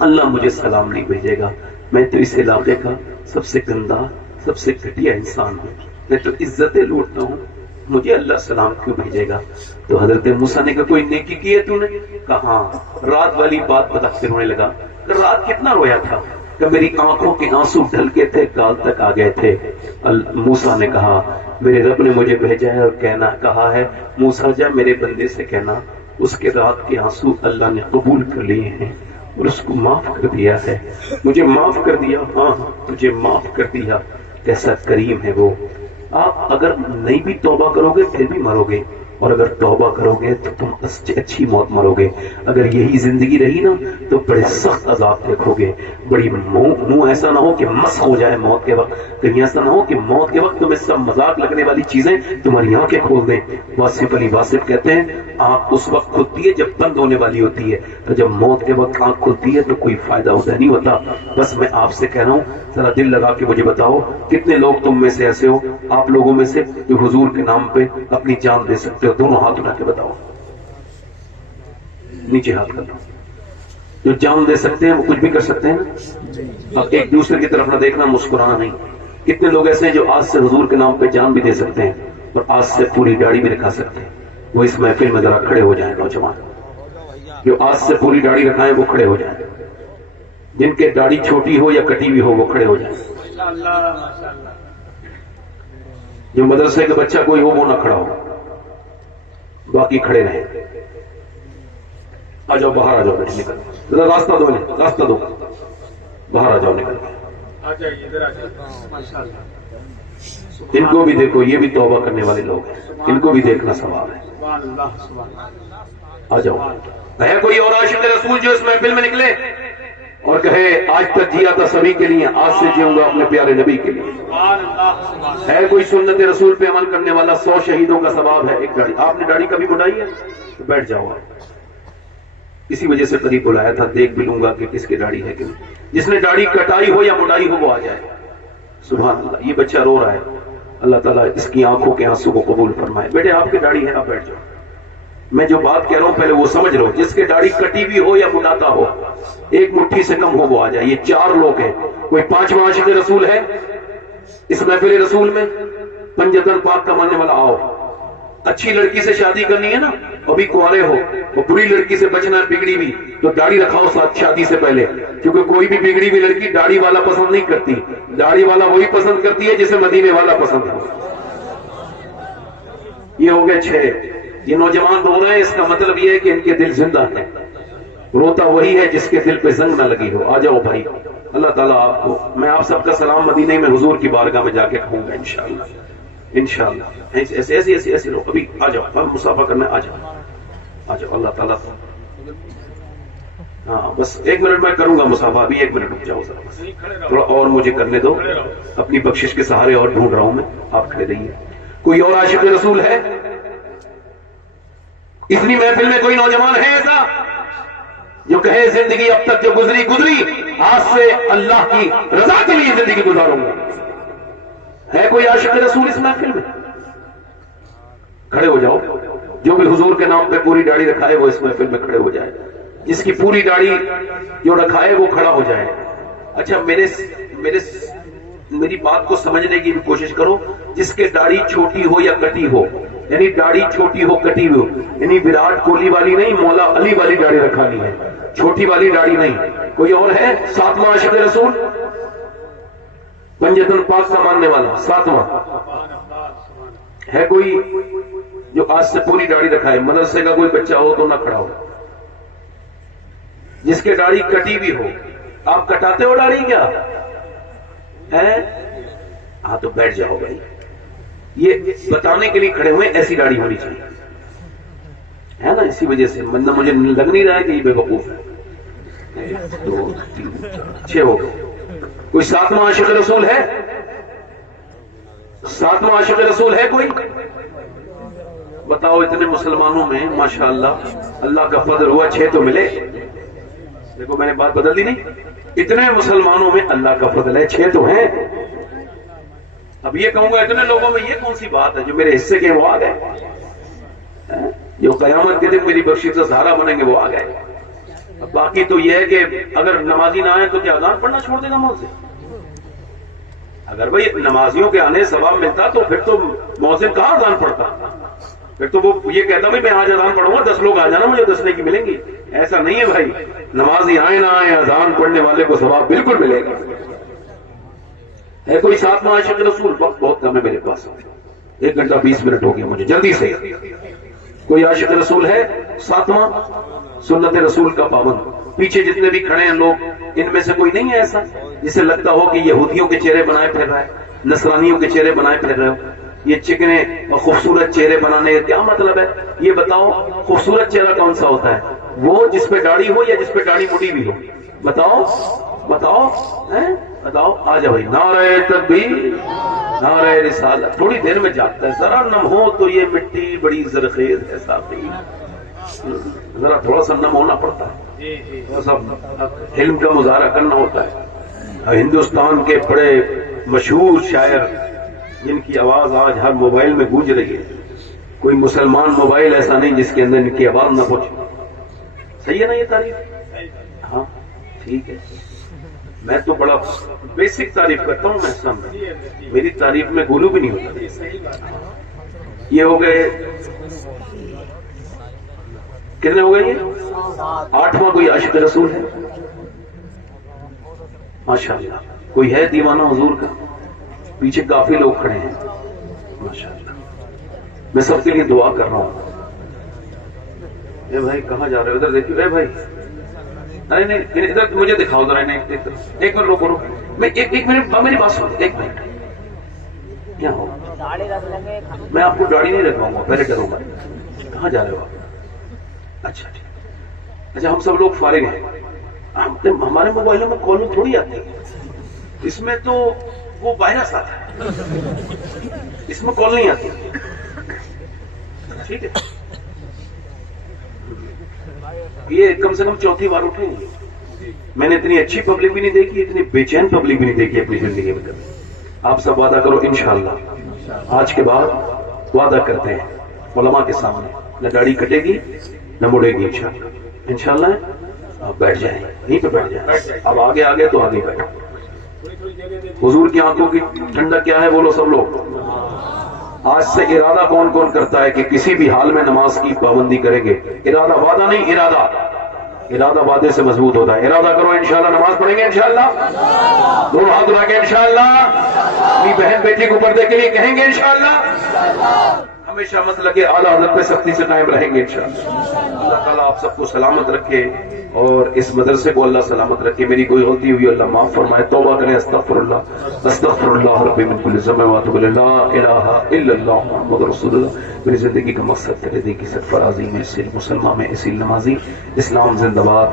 اللہ مجھے سلام نہیں بھیجے گا، میں تو اس علاقے کا سب سے گندا، سب سے گھٹیا انسان ہوں، میں تو عزتیں لوٹتا ہوں، مجھے اللہ سلام کیوں بھیجے گا؟ تو حضرت موسیٰ نے کہا کوئی نیکی کی ہے تو نے؟ کہا ہاں. رات والی بات بتا کے رونے لگا. رات کتنا رویا تھا؟ کہ میری آنکھوں کے آنسو ڈھل کے تھے، گال تک آ گئے تھے. موسیٰ نے کہا میرے رب نے مجھے بھیجا ہے اور کہا ہے موسیٰ جا میرے بندے سے کہنا اس کے رات کے آنسو اللہ نے قبول کر لیے ہیں اور اس کو معاف کر دیا ہے. مجھے معاف کر دیا. ہاں تجھے معاف کر دیا. کیسا کریم ہے وہ. آپ اگر نہیں بھی توبہ کرو گے پھر بھی مرو گے، اور اگر توبہ کرو گے تو تم اچھی موت مرو گے. اگر یہی زندگی رہی نا تو بڑے سخت عذاب دیکھو گے. بڑی منہ ایسا نہ ہو کہ مسخ ہو جائے موت کے وقت. کہیں ایسا نہ ہو کہ موت کے وقت تمہیں سب مذاق لگنے والی چیزیں تمہاری آنکھیں کھول دیں. واصف علی واصف کہتے ہیں آنکھ اس وقت کھلتی ہے جب بند ہونے والی ہوتی ہے، تو جب موت کے وقت آنکھ کھلتی ہے تو کوئی فائدہ ہوتا نہیں ہوتا. بس میں آپ سے کہہ رہا ہوں ذرا دل لگا کے مجھے بتاؤ کتنے لوگ تم میں سے ایسے ہو، آپ لوگوں میں سے جو حضور کے نام پہ اپنی جان دے سکتے ہو؟ دونوں ہاتھ اٹھا کے بتاؤ، نیچے ہاتھ کر دو. جو جان دے سکتے ہیں وہ کچھ بھی کر سکتے ہیں نا. اب ایک دوسرے کی طرف نہ دیکھنا، مسکرانا نہیں. کتنے لوگ ایسے ہیں جو آج سے حضور کے نام پہ جان بھی دے سکتے ہیں اور آج سے پوری داڑھی بھی رکھا سکتے ہیں؟ وہ اس محفل میں ذرا کھڑے ہو جائیں. نوجوان جو آج سے پوری داڑھی رکھائیں وہ کھڑے ہو جائیں. جن کے داڑھی چھوٹی ہو یا کٹی بھی ہو وہ کھڑے ہو جائیں. جو مدرسے کا بچہ کوئی ہو وہ نہ کھڑا ہو، باقی کھڑے رہیں. آ جاؤ باہر آ جاؤ، بیٹھ نکل ذرا راستہ دو، راستہ دو، باہر آ جاؤ، نکل آ جائیے ادھر آ جائیے. ماشاء اللہ. ان کو بھی دیکھو، یہ بھی توبہ کرنے والے لوگ ہیں، ان کو بھی دیکھنا ثواب ہے. سبحان اللہ سبحان اللہ. آ جاؤ. ہے کوئی اور عاشق رسول جو اس محفل میں نکلے اور کہے آج تک جیا تھا سبھی کے لیے، آج سے جیوں گا اپنے پیارے نبی کے لیے؟ سبحان اللہ سبحان اللہ. ہے کوئی سنت رسول پہ عمل کرنے والا؟ 100 شہیدوں کا ثواب ہے ایک داڑھی. آپ نے داڑھی کبھی مڈائی ہے؟ تو بیٹھ جاؤ. اسی وجہ سے قریب بلایا تھا، دیکھ بھی لوں گا کہ کس کی داڑھی ہے کہ جس نے داڑھی کٹائی ہو یا مڈائی ہو وہ آ جائے. سبحان اللہ. یہ بچہ رو رہا ہے، اللہ تعالیٰ اس کی آنکھوں کے آنسو کو قبول فرمائے. بیٹے آپ کی داڑھی ہے، آپ بیٹھ جاؤ. میں جو بات کہہ رہا ہوں پہلے وہ سمجھ لو. جس کے داڑھی کٹی بھی ہو یا مڈاتا ہو، ایک مٹھی سے کم ہو وہ آ جائے. یہ 4 لوگ ہیں. کوئی 5واں عاشق رسول ہے اس محفل رسول میں؟ پنجتن پاک کا ماننے والا آؤ. اچھی لڑکی سے شادی کرنی ہے نا، ابھی کنوارے ہو، اور بری لڑکی سے بچنا ہے، بگڑی بھی، تو داڑھی رکھاؤ ساتھ شادی سے پہلے. کیونکہ کوئی بھی بگڑی ہوئی لڑکی داڑھی والا پسند نہیں کرتی. داڑھی والا وہی پسند کرتی ہے جسے مدینے والا پسند ہو. یہ ہو گئے 6. یہ نوجوان رو رہے ہیں، اس کا مطلب یہ ہے کہ ان کے دل زندہ ہیں. روتا وہی ہے جس کے دل پہ زنگ نہ لگی ہو. آ جاؤ بھائی. اللہ تعالیٰ آپ کو، میں آپ سب کا سلام مدینے میں حضور کی بارگاہ میں جا کے کہوں گا انشاءاللہ. انشاءاللہ ایسے ایسے ایسے ایسے لوگ. ابھی آ جاؤ، ہم مصافحہ کرنے آ جاؤ. آ جاؤ. اللہ تعالیٰ. ہاں بس 1 منٹ میں کروں گا مصافحہ. ابھی 1 منٹ رک جاؤ ذرا، بس تھوڑا اور مجھے کرنے دو. اپنی بخشش کے سہارے اور ڈھونڈ رہا ہوں میں. آپ کھڑے رہیے. کوئی اور عاشق رسول ہے اتنی محفل میں؟ کوئی نوجوان ہے ایسا جو کہے زندگی اب تک جو گزری آج سے اللہ کی رضا کے لیے زندگی گزاروں گا؟ ہے کوئی عاشق رسول اس محفل میں؟ کھڑے ہو جاؤ. جو بھی حضور کے نام پہ پوری داڑھی رکھائے وہ اس محفل میں کھڑے ہو جائے. جس کی پوری داڑھی جو رکھائے وہ کھڑا ہو جائے. اچھا میری بات کو سمجھنے کی بھی کوشش کرو. جس کے داڑھی چھوٹی ہو یا کٹی ہو، یعنی داڑھی چھوٹی ہو کٹی ہو، یعنی وراٹ کوہلی والی نہیں، مولا علی والی داڑھی رکھانی ہے، چھوٹی والی داڑھی نہیں. کوئی اور ہے 7واں عاشق رسول؟ پنجتن پاک کا ماننے والا 7واں ہے کوئی جو آج سے پوری داڑھی رکھائے؟ مدرسے کا کوئی بچہ ہو تو نہ کھڑا ہو. جس کے داڑھی کٹی بھی ہو. آپ کٹاتے ہو داڑھی کیا ہے؟ ہاں تو بیٹھ جاؤ بھائی. یہ بتانے کے لیے کھڑے ہوئے ایسی داڑھی ہونی چاہیے، ہے نا. اسی وجہ سے مجھے لگ نہیں رہا ہے کہ یہ بے وقوف ہے. 2 3 6 ہو گئے. کوئی 7واں عاشق رسول ہے؟ 7واں عاشق رسول ہے کوئی؟ بتاؤ. اتنے مسلمانوں میں ماشاءاللہ اللہ کا فضل ہوا 6 تو ملے. دیکھو میں نے بات بدل دی نہیں. اتنے مسلمانوں میں اللہ کا فضل ہے 6 تو ہیں. اب یہ کہوں گا اتنے لوگوں میں یہ کون سی بات ہے جو میرے حصے کے وہ آ گئے، جو قیامت کے دن میری بخشش کا سہارا بنیں گے وہ آ گئے. اب باقی تو یہ ہے کہ اگر نمازی نہ آئے تو کیا اذان پڑھنا چھوڑ دے گا مؤذن؟ اگر بھائی نمازیوں کے آنے ثواب ملتا تو پھر تو مؤذن کہاں اذان پڑھتا؟ پھر تو وہ یہ کہتا بھائی میں آج اذان پڑھوں گا، 10 لوگ آ جانا، مجھے 10 کی ملیں گی. ایسا نہیں ہے بھائی. نمازی آئے نہ آئے، اذان پڑھنے والے کو ثواب بالکل ملے گا. ہے کوئی 7واں عاشق رسول؟ وقت بہت کم ہے میرے پاس، 1 گھنٹہ 20 منٹ ہو گیا مجھے، جلدی سے. کوئی عاشق رسول ہے 7واں سنت رسول کا پابند؟ پیچھے جتنے بھی کھڑے ہیں لوگ، ان میں سے کوئی نہیں ہے ایسا جسے لگتا ہو کہ یہودیوں کے چہرے بنائے پھر رہا ہے، نصرانیوں کے چہرے بنائے پھر رہے ہو؟ یہ چکنے اور خوبصورت چہرے بنانے کا کیا مطلب ہے؟ یہ بتاؤ خوبصورت چہرہ کون سا ہوتا ہے؟ وہ جس پہ داڑھی ہو یا جس پہ داڑھی مٹی بھی ہو؟ بتاؤ بتاؤ بتاؤ. آ جاؤ بھائی. نعرہ تکبیر، نعرہ رسالت. تھوڑی دیر میں جاتا ہے، ذرا نم ہو تو یہ مٹی بڑی زرخیز ہے صاحب. ذرا تھوڑا سا نم ہونا پڑتا ہے، تھوڑا سا علم کا مظاہرہ کرنا ہوتا ہے. ہندوستان کے بڑے مشہور شاعر جن کی آواز آج ہر موبائل میں گونج رہی ہے، کوئی مسلمان موبائل ایسا نہیں جس کے اندر ان کی آواز نہ پہنچے. صحیح ہے نا یہ تعریف؟ ہاں ٹھیک ہے. میں تو بڑا بیسک تعریف کرتا ہوں، میں سامنے میری تعریف میں گولو بھی نہیں ہوتا. یہ ہو گئے کتنے ہو گئے؟ یہ 8واں کوئی عاشق رسول ہے؟ ماشاءاللہ. کوئی ہے دیوانہ حضور کا؟ پیچھے کافی لوگ کھڑے ہیں ماشاءاللہ. میں سب کے لیے دعا کر رہا ہوں. اے بھائی کہاں جا رہے ہو؟ ادھر دیکھیے. اے بھائی نہیں نہیں ادھر مجھے دکھاؤ ذرا. ایک منٹ روکو. میں ایک منٹ میری بات سنو. 1 منٹ. کیا ہو میں آپ کو داڑھی نہیں رکھواؤں گا، پہلے ڈروں گا. کہاں جا رہے ہو آپ؟ اچھا ٹھیک. اچھا ہم سب لوگ فارغ ہیں. ہمارے موبائلوں میں کال تھوڑی آتی ہے، اس میں تو وہ وائرس آتا ہے، اس میں کال نہیں آتی. ٹھیک ہے، یہ کم سے کم چوتھی بار اٹھیں گے. میں نے اتنی اچھی پبلک بھی نہیں دیکھی، اتنی بے چین پبلک بھی نہیں دیکھی اپنی زندگی میں کبھی. آپ سب وعدہ کرو انشاءاللہ آج کے بعد وعدہ کرتے ہیں علماء کے سامنے، نہ داڑھی کٹے گی نہ مڑے گی انشاءاللہ. انشاءاللہ آپ بیٹھ جائیں، یہیں پہ بیٹھ جائیں. اب آگے آگے تو آگے بیٹھو. حضور کی آنکھوں کی ٹھنڈک کیا ہے بولو سب لوگ. آج سے ارادہ کون کون کرتا ہے کہ کسی بھی حال میں نماز کی پابندی کریں گے؟ ارادہ، وعدہ نہیں، ارادہ. ارادہ وعدے سے مضبوط ہوتا ہے. ارادہ کرو انشاءاللہ نماز پڑھیں گے انشاءاللہ. دونوں ہاتھ اٹھا کے انشاءاللہ. اپنی بہن بیٹی کو پردے کے لیے کہیں گے انشاءاللہ. ہمیشہ مسلک اعلیٰ حضرت پہ سختی سے قائم رہیں گے انشاءاللہ. اللہ تعالیٰ آپ سب کو سلامت رکھے اور اس مدرسے کو اللہ سلامت رکھے. میری کوئی غلطی ہوئی اللہ معاف فرمائے. توبہ کریں. استغفر اللہ ربی من کل ذنب واتوب الیہ. لا الہ الا اللہ محمد رسول اللہ. میری زندگی کا مقصد تیرے دی کی صد فرازی میں، اصیل مسلمان میں، اصیل نمازی. اسلام زندہ باد.